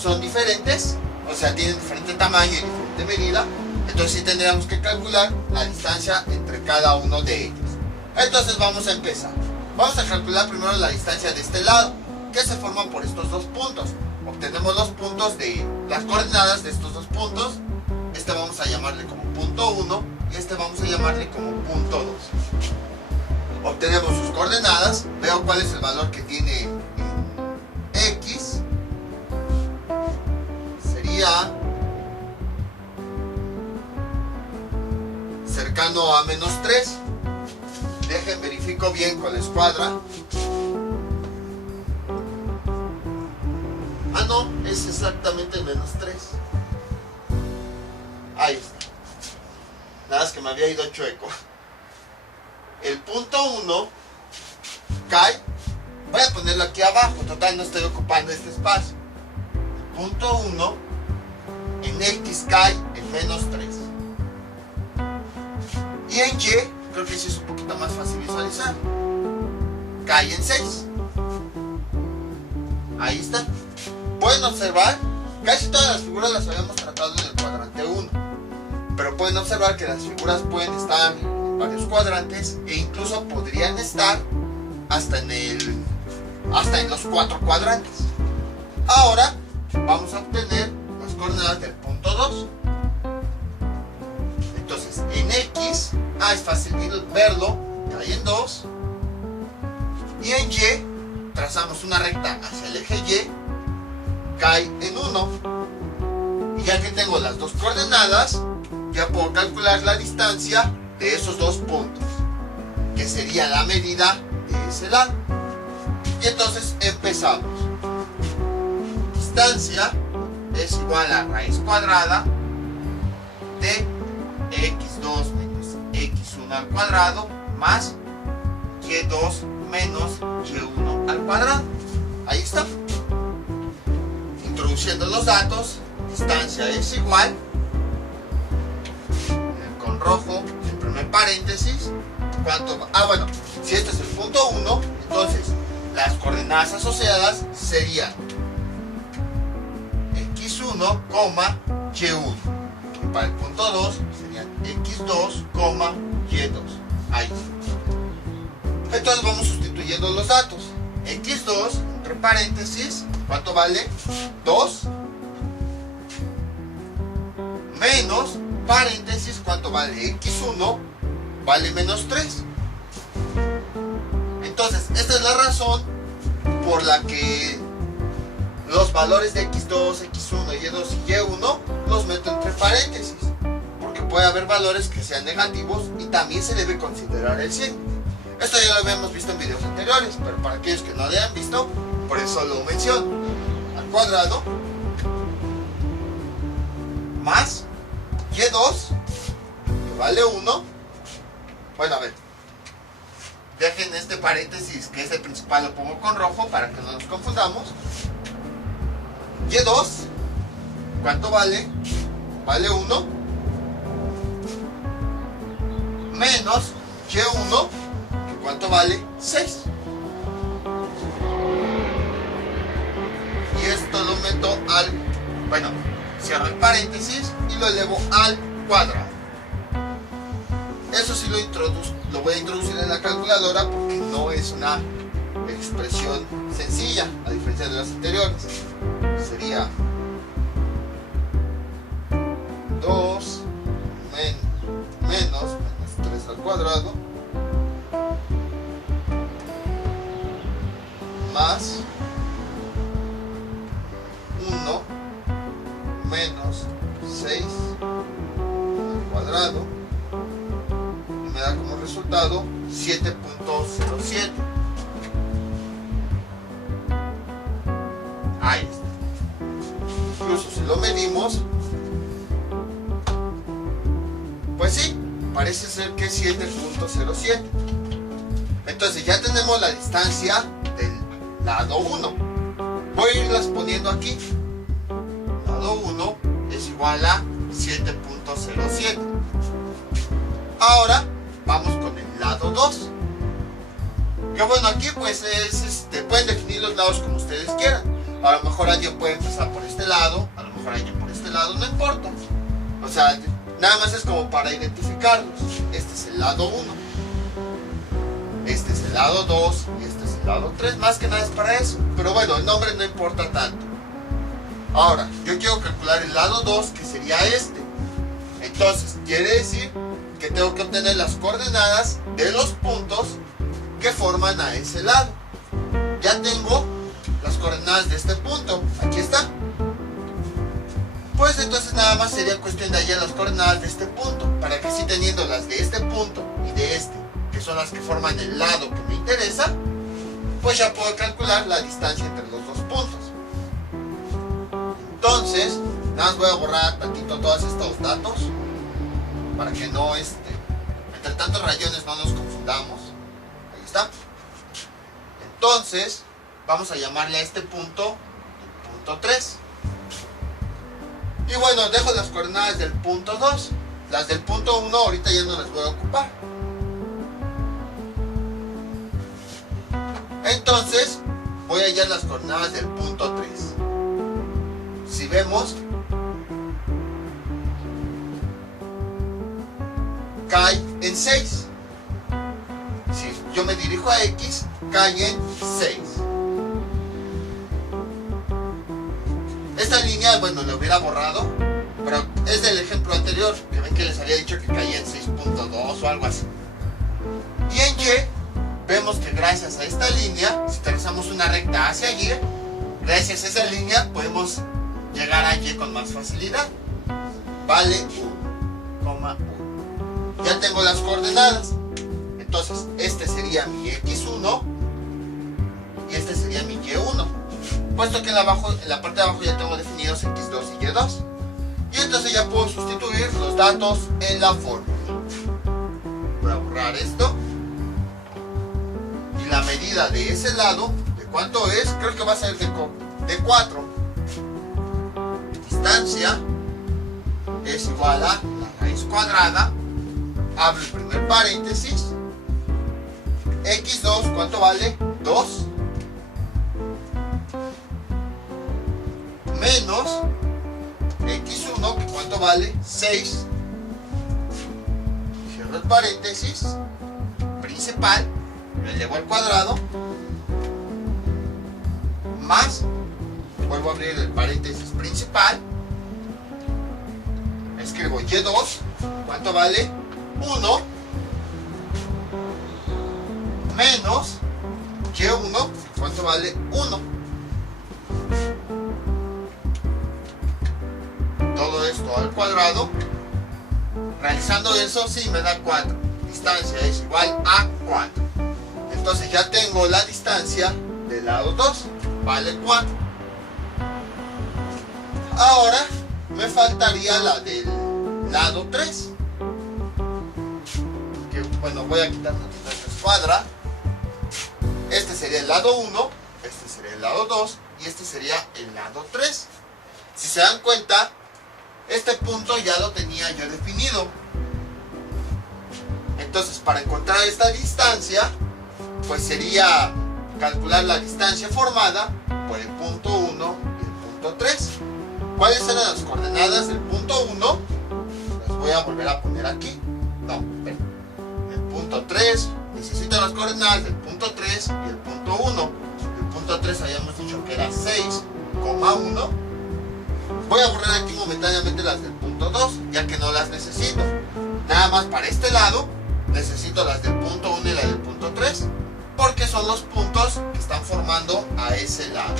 son diferentes, o sea, tienen diferente tamaño y diferente medida, entonces sí tendríamos que calcular la distancia entre cada uno de ellos. Entonces vamos a empezar. Vamos a calcular primero la distancia de este lado, que se forman por estos dos puntos. Obtenemos los puntos de las coordenadas de estos dos puntos. Este vamos a llamarle como punto 1 y este vamos a llamarle como punto 2. Obtenemos sus coordenadas, veo cuál es el valor que tiene X. Sería cercano a menos 3. Dejen, verifico bien con la escuadra. Ah, no, es exactamente menos 3. Ahí está. Nada más que me había ido chueco. El punto 1 cae. Voy a ponerlo aquí abajo, total no estoy ocupando este espacio. El punto 1 en X cae en menos 3. Y en Y, creo que sí es un poquito más fácil visualizar, cae en 6. Ahí está. Pueden observar, casi todas las figuras las habíamos tratado en el cuadrante 1, pero pueden observar que las figuras pueden estar en varios cuadrantes e incluso podrían estar hasta en los 4 cuadrantes. Ahora vamos a obtener las coordenadas del punto 2. Entonces en X, es fácil verlo, cae en 2, y en Y trazamos una recta hacia el eje Y, cae en 1, y ya que tengo las dos coordenadas, ya puedo calcular la distancia de esos dos puntos, que sería la medida de ese lado. Y entonces empezamos. Distancia es igual a raíz cuadrada de x2 menos x1 al cuadrado más y2 menos y1 al cuadrado. Ahí está. Introduciendo los datos, distancia es igual, con rojo, el primer paréntesis, ¿cuánto va? Bueno, si este es el punto 1, entonces las coordenadas asociadas serían x1, y1. Y para el punto 2 serían x2, y2. Ahí. Entonces vamos sustituyendo los datos. x2, entre paréntesis, ¿cuánto vale? 2 menos paréntesis, ¿cuánto vale x1? Vale menos 3. Entonces, esta es la razón por la que los valores de x2, x1, y2 y y1 los meto entre paréntesis. Porque puede haber valores que sean negativos y también se debe considerar el 100. Esto ya lo habíamos visto en videos anteriores, pero para aquellos que no lo hayan visto, por eso lo menciono. Al cuadrado más y2, que vale 1. Bueno, a ver, dejen este paréntesis que es el principal, lo pongo con rojo para que no nos confundamos. Y2, ¿cuánto vale? Vale 1 menos y1, que ¿cuánto vale? 6. Y esto lo meto al, bueno, cierro el paréntesis y lo elevo al cuadrado. Eso sí lo voy a introducir en la calculadora porque no es una expresión sencilla, a diferencia de las anteriores. Sería 2 menos 3 al cuadrado más 1 menos 6 al cuadrado, y me da como resultado 7.07. Ahí está. Incluso si lo medimos, pues sí, parece ser que es 7.07. Entonces ya tenemos la distancia del lado 1. Voy a irlas poniendo aquí. Lado 1 es igual a 7.07. Ahora vamos con el lado 2. Que bueno, aquí pues pueden definir los lados como ustedes quieran. A lo mejor alguien puede empezar por este lado, a lo mejor alguien por este lado, no importa. O sea, nada más es como para identificarlos. Este es el lado 1, este es el lado 2 y este es el lado 3. Más que nada es para eso. Pero bueno, el nombre no importa tanto. Ahora, yo quiero calcular el lado 2, que sería este. Entonces, quiere decir que tengo que obtener las coordenadas de los puntos que forman a ese lado. Ya tengo las coordenadas de este punto. Aquí está. Pues entonces nada más sería cuestión de hallar las coordenadas de este punto, para que así teniendo las de este punto y de este, que son las que forman el lado que me interesa, pues ya puedo calcular la distancia entre los dos puntos. Entonces, nada más voy a borrar tantito todos estos datos, para que no, entre tantos rayones no nos confundamos. Ahí está. Entonces, vamos a llamarle a este punto el punto 3. Y bueno, dejo las coordenadas del punto 2. Las del punto 1 ahorita ya no las voy a ocupar. Entonces, voy a hallar las coordenadas del punto 3. Si vemos, cae en 6. Si yo me dirijo a X, cae en 6. Esta línea, bueno, la hubiera borrado, pero es del ejemplo anterior, que ven que les había dicho que caía en 6.2 o algo así. Y en Y, vemos que gracias a esta línea, si trazamos una recta hacia Y, gracias a esa línea podemos llegar a Y con más facilidad. Vale 1,1. Ya tengo las coordenadas. Entonces, este sería mi X1 y este sería mi Y1. Puesto que en la parte de abajo ya tengo definidos X2 y Y2. Y entonces ya puedo sustituir los datos en la fórmula. Voy a borrar esto. Y la medida de ese lado, ¿de cuánto es? Creo que va a ser de 4. Distancia es igual a la raíz cuadrada. Abro el primer paréntesis. X2, ¿cuánto vale? 2. Menos X1, que ¿cuánto vale? 6. Cierro el paréntesis. Principal, lo elevo al cuadrado. Más, vuelvo a abrir el paréntesis principal. Es escribo y2, ¿cuánto vale? 1 menos y1, ¿cuánto vale? 1. Todo esto al cuadrado. Realizando eso, sí me da 4. Distancia es igual a 4. Entonces ya tengo la distancia del lado 2, vale 4. Ahora me faltaría la del lado 3. Que, bueno, voy a quitar tantito esta escuadra. Este sería el lado 1, este sería el lado 2 y este sería el lado 3. Si se dan cuenta, este punto ya lo tenía yo definido. Entonces, para encontrar esta distancia, pues sería calcular la distancia formada por el punto 1 y el punto 3. ¿Cuáles eran las coordenadas del punto 1? Las voy a volver a poner aquí. No, el punto 3 necesita las coordenadas del punto 3 y el punto 1. El punto 3 habíamos dicho que era 6,1. Voy a borrar aquí momentáneamente las del punto 2, ya que no las necesito. Nada más para este lado necesito las del punto 1 y la del punto 3, porque son los puntos que están formando a ese lado.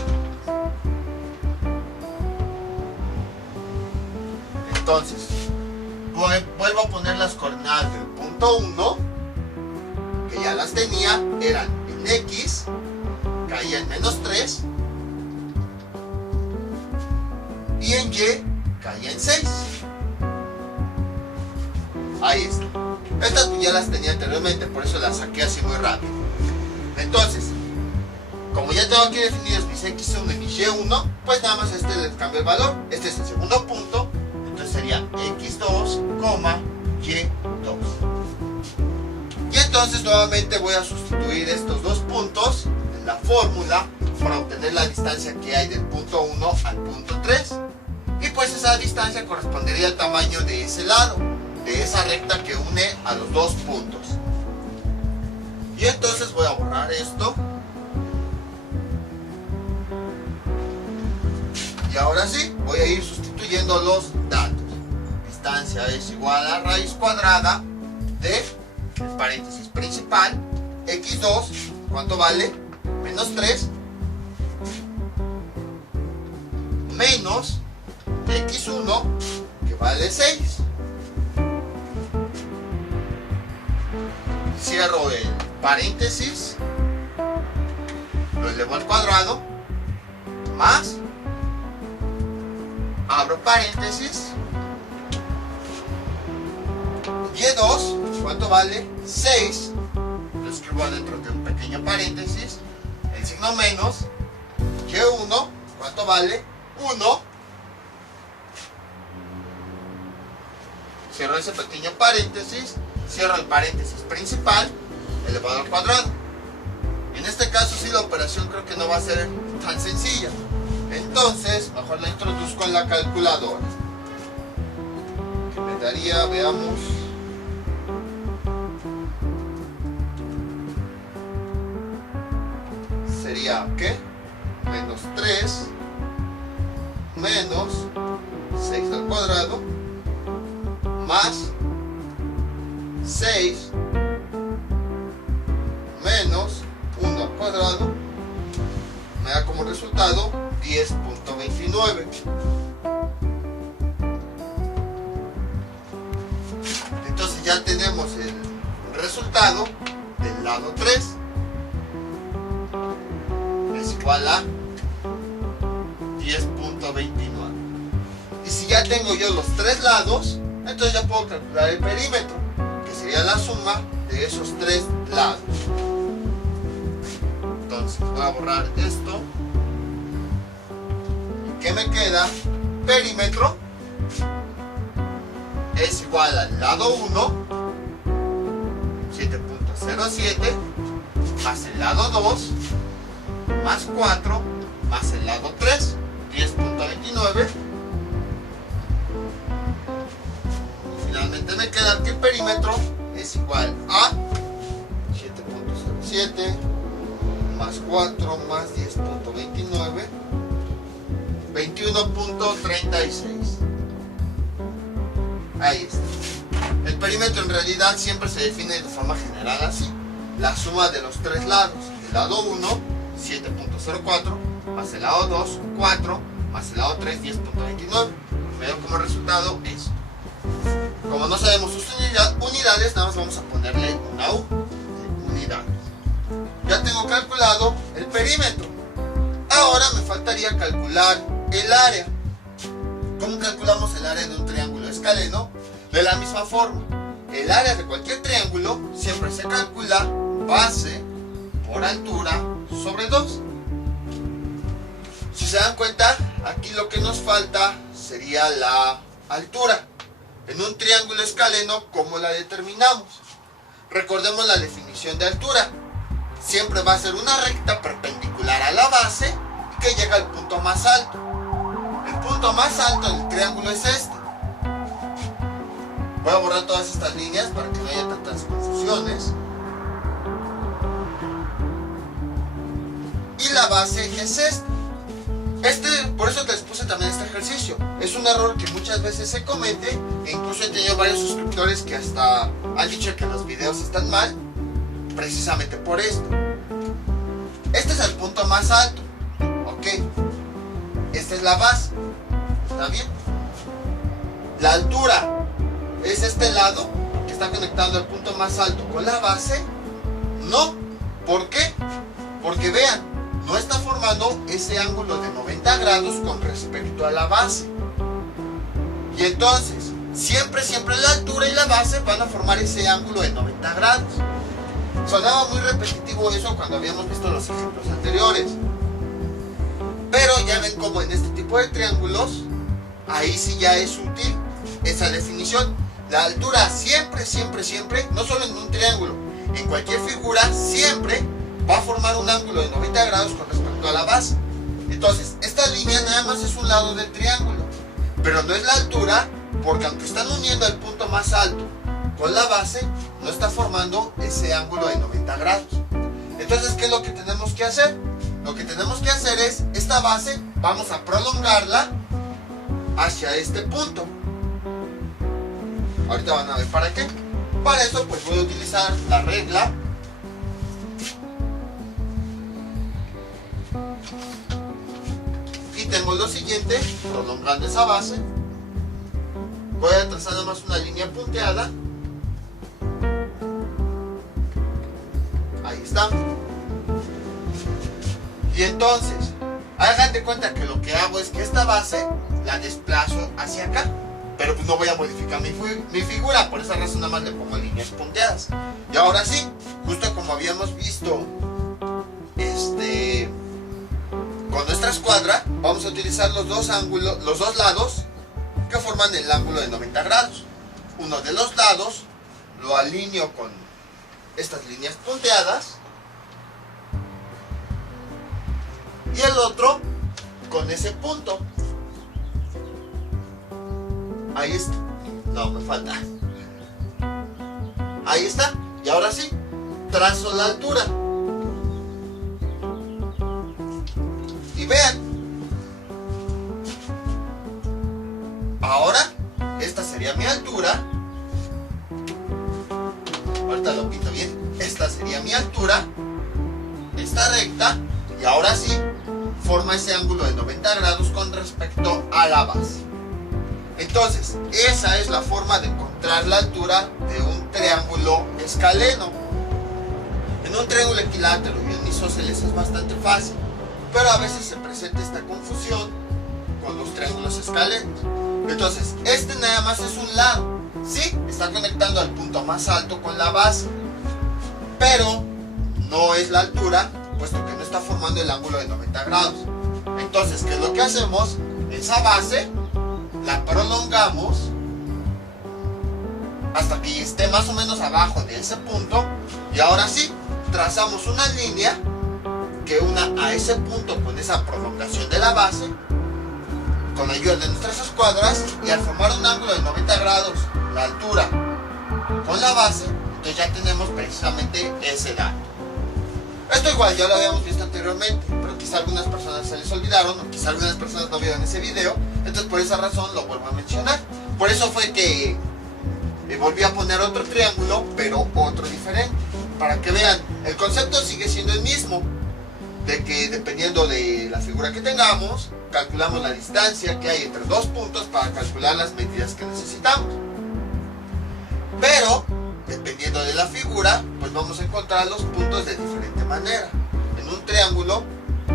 Entonces, vuelvo a poner las coordenadas del punto 1, que ya las tenía, eran en X, caía en menos 3, y en Y caía en 6. Ahí está. Estas ya las tenía anteriormente, por eso las saqué así muy rápido. Entonces, como ya tengo aquí definidos mis X1 y mis Y1, pues nada más les cambio el valor. Este es el segundo punto, entonces sería X2, Y2. Y entonces nuevamente voy a sustituir estos dos puntos en la fórmula para obtener la distancia que hay del punto 1 al punto 3. Y pues esa distancia correspondería al tamaño de ese lado, de esa recta que une a los dos puntos. Y entonces voy a borrar esto. Y ahora sí, voy a ir sustituyendo los datos. Distancia es igual a raíz cuadrada de el paréntesis principal, X2, ¿cuánto vale? Menos 3, menos X1, que vale 6. Cierro el paréntesis, lo elevo al cuadrado, más, abro paréntesis, Y2, ¿cuánto vale? 6, lo escribo adentro de un pequeño paréntesis, el signo menos, Y1, ¿cuánto vale? 1, cierro ese pequeño paréntesis, cierro el paréntesis principal, elevado al cuadrado. En este caso sí la operación creo que no va a ser tan sencilla. Entonces, mejor la introduzco en la calculadora. Que me daría, veamos. Sería, ¿qué? Menos 3, menos 6 al cuadrado, más 6 menos 1 al cuadrado me da como resultado 10.29. Entonces ya tenemos el resultado del lado 3 es igual a 10.29. Y si ya tengo yo los tres lados, entonces ya puedo calcular el perímetro, que sería la suma de esos tres lados. Entonces voy a borrar esto. ¿Y qué me queda? Perímetro es igual al lado 1, 7.07, más el lado 2, más 4, más el lado 3, 10.29. Finalmente me queda que el perímetro es igual a 7.07 más 4 más 10.29, 21.36. Ahí está. El perímetro en realidad siempre se define de forma general así. La suma de los tres lados. El lado 1, 7.04, más el lado 2, 4, más el lado 3, 10.29. Me da como resultado esto. Como no sabemos sus unidades, nada más vamos a ponerle una U de unidades. Ya tengo calculado el perímetro. Ahora me faltaría calcular el área. ¿Cómo calculamos el área de un triángulo escaleno? De la misma forma. El área de cualquier triángulo siempre se calcula base por altura sobre 2. Si se dan cuenta, aquí lo que nos falta sería la altura. En un triángulo escaleno, ¿cómo la determinamos? Recordemos la definición de altura. Siempre va a ser una recta perpendicular a la base que llega al punto más alto. El punto más alto del triángulo es este. Voy a borrar todas estas líneas para que no haya tantas confusiones. Y la base es esta. Por eso les puse también este ejercicio. Es un error que muchas veces se comete, e incluso he tenido varios suscriptores que hasta han dicho que los videos están mal, precisamente por esto. Este es el punto más alto, ok. Esta es la base, ¿está bien? La altura es este lado que está conectando el punto más alto con la base. No, ¿por qué? Porque vean, no está formando ese ángulo de 90 grados con respecto a la base. Y entonces, siempre la altura y la base van a formar ese ángulo de 90 grados. Sonaba muy repetitivo eso cuando habíamos visto los ejemplos anteriores. Pero ya ven como en este tipo de triángulos, ahí sí ya es útil esa definición. La altura siempre, no solo en un triángulo, en cualquier figura, siempre va a formar un ángulo de 90 grados con respecto a la base. Entonces, esta línea nada más es un lado del triángulo, pero no es la altura, porque aunque están uniendo el punto más alto con la base, no está formando ese ángulo de 90 grados. Entonces, ¿qué es lo que tenemos que hacer? Lo que tenemos que hacer es, esta base, vamos a prolongarla hacia este punto. Ahorita van a ver para qué. Para eso, pues voy a utilizar la regla y tengo lo siguiente, prolongando esa base. Voy a trazar nada más una línea punteada. Ahí está. Y entonces, hagan de cuenta que lo que hago es que esta base la desplazo hacia acá. Pero pues no voy a modificar mi figura, por esa razón nada más le pongo líneas punteadas. Y ahora sí, justo como habíamos visto con nuestra escuadra, vamos a utilizar los dos lados que forman el ángulo de 90 grados. Uno de los lados lo alineo con estas líneas punteadas y el otro con ese punto. Ahí está. No, me falta. Ahí está. Y ahora sí, trazo la altura. Y vean. Ahora, esta sería mi altura. Ahorita lo pinto bien. Esta sería mi altura. Esta recta. Y ahora sí, forma ese ángulo de 90 grados con respecto a la base. Entonces, esa es la forma de encontrar la altura de un triángulo escaleno. En un triángulo equilátero y en isósceles es bastante fácil, pero a veces se presenta esta confusión con los triángulos escalenos. Entonces, este nada más es un lado. Sí, está conectando al punto más alto con la base, pero no es la altura, puesto que no está formando el ángulo de 90 grados. Entonces, ¿qué es lo que hacemos? Esa base la prolongamos hasta que esté más o menos abajo de ese punto, y ahora sí, trazamos una línea que una a ese punto con esa prolongación de la base, con ayuda de nuestras escuadras, y al formar un ángulo de 90 grados, la altura con la base, entonces ya tenemos precisamente ese dato. Esto igual ya lo habíamos visto anteriormente, pero quizá a algunas personas se les olvidaron, o quizá algunas personas no vieron ese video, entonces por esa razón lo vuelvo a mencionar. Por eso fue que volví a poner otro triángulo, pero otro diferente. Para que vean, el concepto sigue siendo el mismo. De que dependiendo de la figura que tengamos, calculamos la distancia que hay entre dos puntos para calcular las medidas que necesitamos. Pero, dependiendo de la figura, pues vamos a encontrar los puntos de diferente manera. En un triángulo,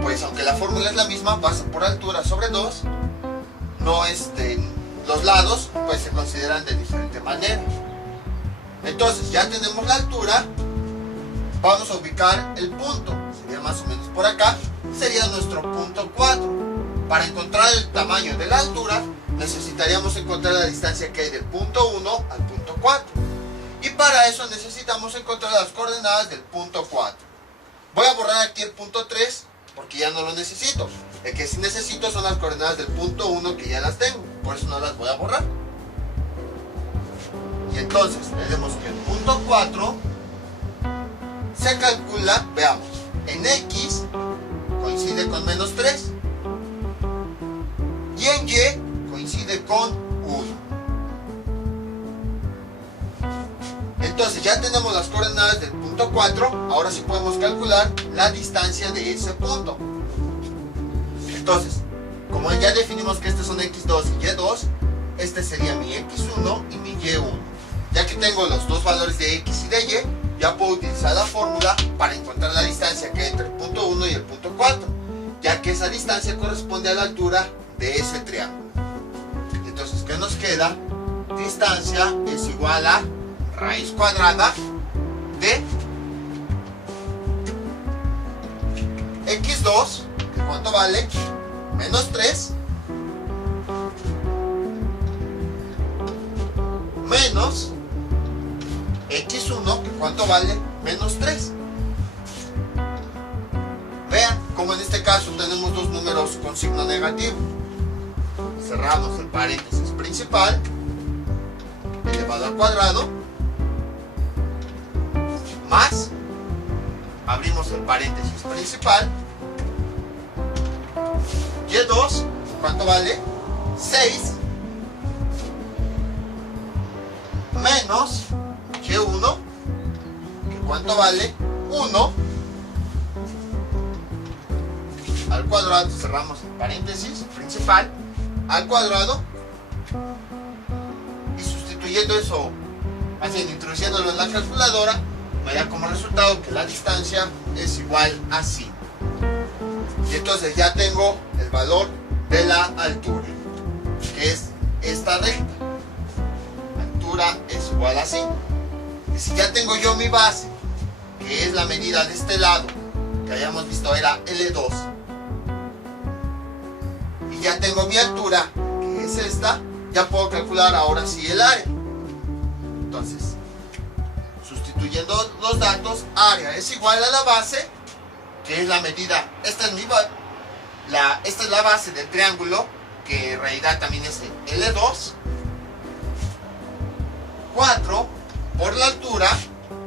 pues aunque la fórmula es la misma, pasa por altura sobre 2, los lados pues se consideran de diferente manera. Entonces ya tenemos la altura, vamos a ubicar el punto, sería más o menos por acá, sería nuestro punto 4. Para encontrar el tamaño de la altura, necesitaríamos encontrar la distancia que hay del punto 1 al punto 4. Y para eso necesitamos encontrar las coordenadas del punto 4. Voy a borrar aquí el punto 3 porque ya no lo necesito. El que sí necesito son las coordenadas del punto 1 que ya las tengo. Por eso no las voy a borrar. Y entonces tenemos que el punto 4 se calcula, veamos, en X coincide con menos 3 y en Y coincide con 1. Entonces ya tenemos las coordenadas del punto 4, ahora sí podemos calcular la distancia de ese punto. Entonces, como ya definimos que estos son X2 y Y2, este sería mi X1 y mi Y1. Ya que tengo los dos valores de X y de Y, ya puedo utilizar la fórmula para encontrar la distancia que hay entre el punto 1 y el punto 4, ya que esa distancia corresponde a la altura de ese triángulo. Entonces, ¿qué nos queda? Distancia es igual a raíz cuadrada de X2, que ¿cuánto vale? Menos 3, menos X1, que ¿cuánto vale? Menos 3. Vean como en este caso tenemos dos números con signo negativo. Cerramos el paréntesis principal elevado al cuadrado, más, abrimos el paréntesis principal, Y2, ¿cuánto vale? 6, menos Y1, que ¿cuánto vale? 1, al cuadrado, cerramos el paréntesis principal, al cuadrado, y sustituyendo eso, así introduciéndolo en la calculadora, me da como resultado que la distancia es igual a 5. Y entonces ya tengo el valor de la altura, que es esta recta. Altura es igual a 5. Y si ya tengo yo mi base, que es la medida de este lado, que habíamos visto era L2, y ya tengo mi altura, que es esta, ya puedo calcular ahora sí el área. Entonces, sustituyendo los datos, área es igual a la base, que es la medida, esta es la base del triángulo, que en realidad también es L2, 4 por la altura,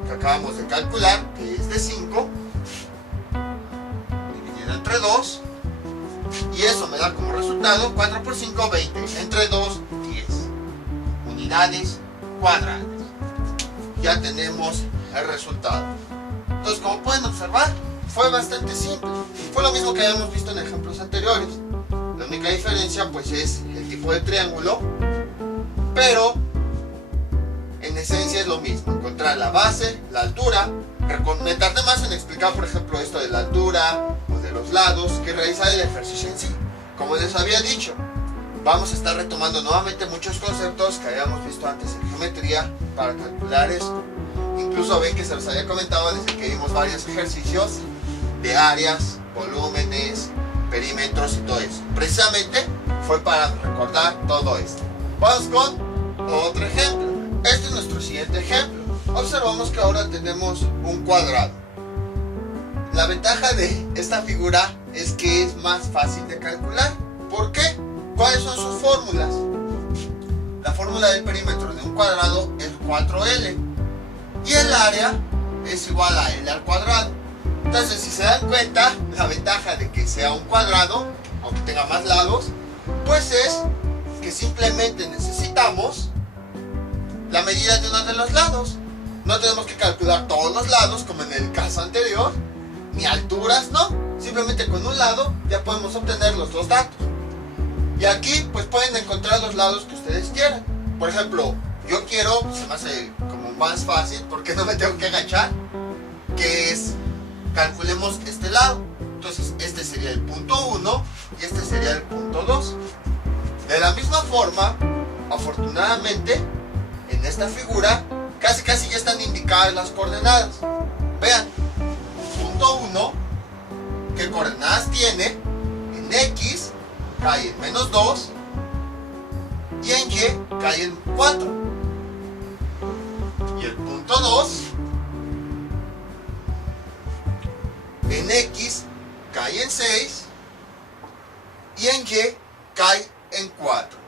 que acabamos de calcular, que es de 5, dividido entre 2, y eso me da como resultado 4 por 5, 20, entre 2, 10 unidades cuadradas. Ya tenemos el resultado. Entonces, como pueden observar, fue bastante simple. Fue lo mismo que habíamos visto en ejemplos anteriores. La única diferencia pues es el tipo de triángulo, pero en esencia es lo mismo. Encontrar la base, la altura. Me tardé más en explicar, por ejemplo, esto de la altura o de los lados, que realizar el ejercicio en sí. Como les había dicho, vamos a estar retomando nuevamente muchos conceptos que habíamos visto antes en geometría para calcular esto. Incluso ven que se los había comentado desde que vimos varios ejercicios de áreas, volúmenes, perímetros y todo eso. Precisamente fue para recordar todo esto. Vamos con otro ejemplo. Este es nuestro siguiente ejemplo. Observamos que ahora tenemos un cuadrado. La ventaja de esta figura es que es más fácil de calcular. ¿Por qué? ¿Cuáles son sus fórmulas? La fórmula del perímetro de un cuadrado es 4L y el área es igual a L al cuadrado. Entonces, si se dan cuenta, la ventaja de que sea un cuadrado, aunque tenga más lados, pues es que simplemente necesitamos la medida de uno de los lados. No tenemos que calcular todos los lados como en el caso anterior, ni alturas, no. Simplemente con un lado ya podemos obtener los dos datos. Y aquí pues pueden encontrar los lados que ustedes quieran. Por ejemplo, yo quiero, se me hace como más fácil porque no me tengo que agachar, que es, calculemos este lado. Entonces este sería el punto 1 y este sería el punto 2. De la misma forma, afortunadamente, en esta figura casi ya están indicadas las coordenadas. Vean, punto 1, ¿qué coordenadas tiene? En X cae en menos 2 y en Y cae en 4. Y el punto 2, en X cae en 6 y en Y cae en 4.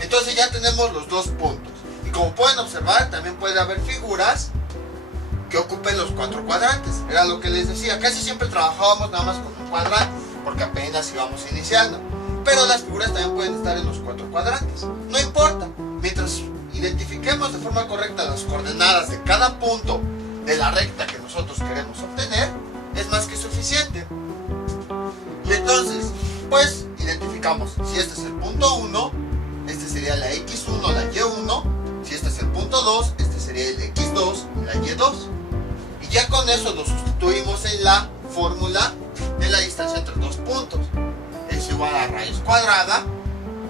Entonces ya tenemos los dos puntos. Y como pueden observar, también puede haber figuras que ocupen los 4 cuadrantes. Era lo que les decía, casi siempre trabajábamos nada más con un cuadrante, porque apenas íbamos iniciando. Pero las figuras también pueden estar en los 4 cuadrantes. No importa, mientras identifiquemos de forma correcta las coordenadas de cada punto de la recta que nosotros queremos obtener, es más que suficiente. Y entonces, pues identificamos si este es el punto 1, este sería la X1, la Y1. Si este es el punto 2, este sería el X2 y la Y2. Y ya con eso lo sustituimos en la fórmula de la distancia entre dos puntos. Es igual a raíz cuadrada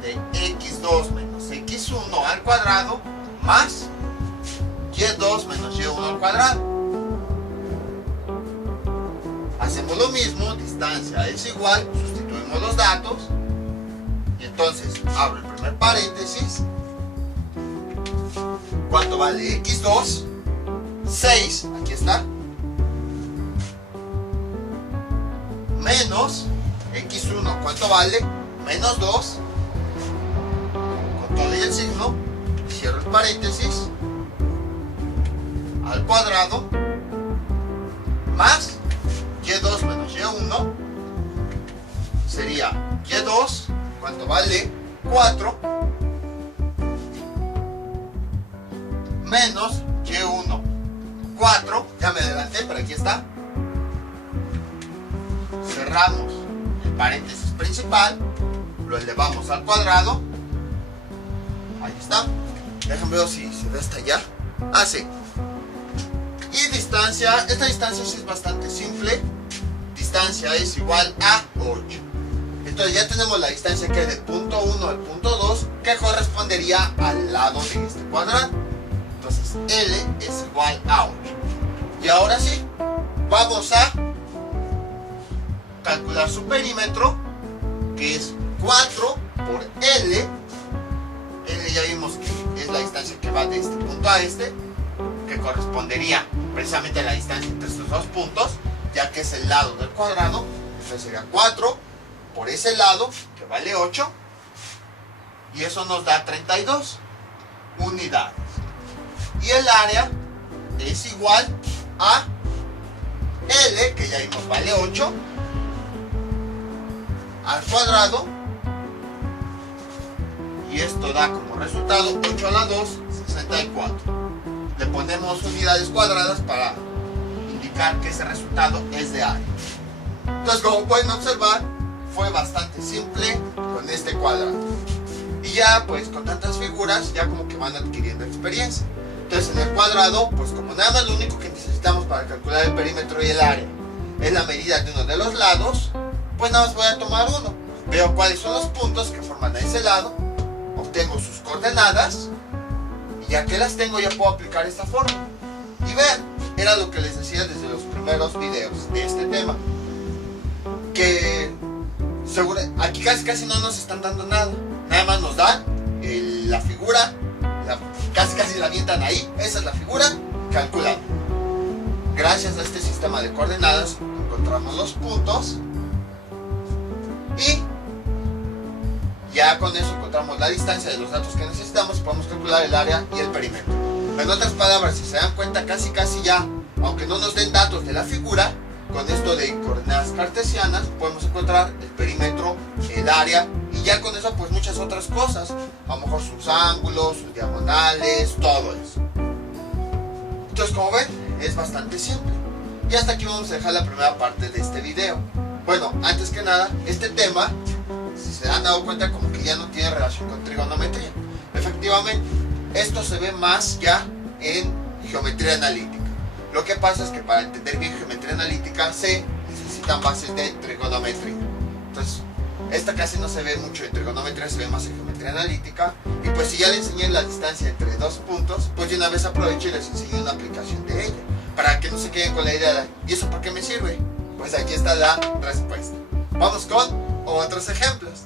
de X2 menos X1 al cuadrado más Y2 menos Y1 al cuadrado. Hacemos lo mismo, distancia es igual, sustituimos los datos. Y entonces abro el primer paréntesis. ¿Cuánto vale X2? 6, aquí está. Menos X1, ¿cuánto vale? Menos 2. Con todo y el signo, cierro el paréntesis. Al cuadrado. Más Y2 menos Y1. Sería Y2, ¿cuánto vale? 4. Menos Y1, 4, ya me adelanté, pero aquí está. Cerramos el paréntesis principal, lo elevamos al cuadrado. Ahí está. Déjenme ver si se ve hasta allá. Ah, sí. Y distancia, esta distancia sí es bastante simple. Distancia es igual a 8. Entonces ya tenemos la distancia que es del punto 1 al punto 2, que correspondería al lado de este cuadrado. Entonces L es igual a 8. Y ahora sí, vamos a calcular su perímetro, que es 4 por L. L ya vimos que es la distancia que va de este punto a este, que correspondería precisamente a la distancia entre estos dos puntos, ya que es el lado del cuadrado. Entonces sería 4 por ese lado, que vale 8, y eso nos da 32 unidades. Y el área es igual a L, que ya vimos vale 8, al cuadrado, y esto da como resultado 8 a la 2, 64. Le ponemos unidades cuadradas para indicar que ese resultado es de área. Entonces, como pueden observar, fue bastante simple con este cuadrado. Y ya pues con tantas figuras ya como que van adquiriendo experiencia. Entonces en el cuadrado, pues como nada más lo único que necesitamos para calcular el perímetro y el área es la medida de uno de los lados, pues nada más voy a tomar uno. Veo cuáles son los puntos que forman a ese lado, obtengo sus coordenadas, y ya que las tengo ya puedo aplicar esta fórmula. Y vean, era lo que les decía desde los primeros videos de este tema, que aquí casi no nos están dando nada, nada más nos dan la figura, casi la avientan ahí, esa es la figura, calculada. Gracias a este sistema de coordenadas encontramos los puntos y ya con eso encontramos la distancia de los datos que necesitamos y podemos calcular el área y el perímetro. En otras palabras, si se dan cuenta, casi ya, aunque no nos den datos de la figura, con esto de coordenadas cartesianas podemos encontrar el perímetro, el área y ya con eso pues muchas otras cosas, a lo mejor sus ángulos, sus diagonales, todo eso. Entonces, como ven, es bastante simple. Y hasta aquí vamos a dejar la primera parte de este video. Bueno, antes que nada, este tema, si se han dado cuenta, como que ya no tiene relación con trigonometría. Efectivamente, esto se ve más ya en geometría analítica. Lo que pasa es que para entender bien geometría analítica se necesitan bases de trigonometría. Entonces, esta casi no se ve mucho en trigonometría, se ve más en geometría analítica. Y pues si ya les enseñé la distancia entre dos puntos, pues de una vez aprovecho y les enseño una aplicación de ella, para que no se queden con la idea de ¿y eso para qué me sirve? Pues aquí está la respuesta. Vamos con otros ejemplos.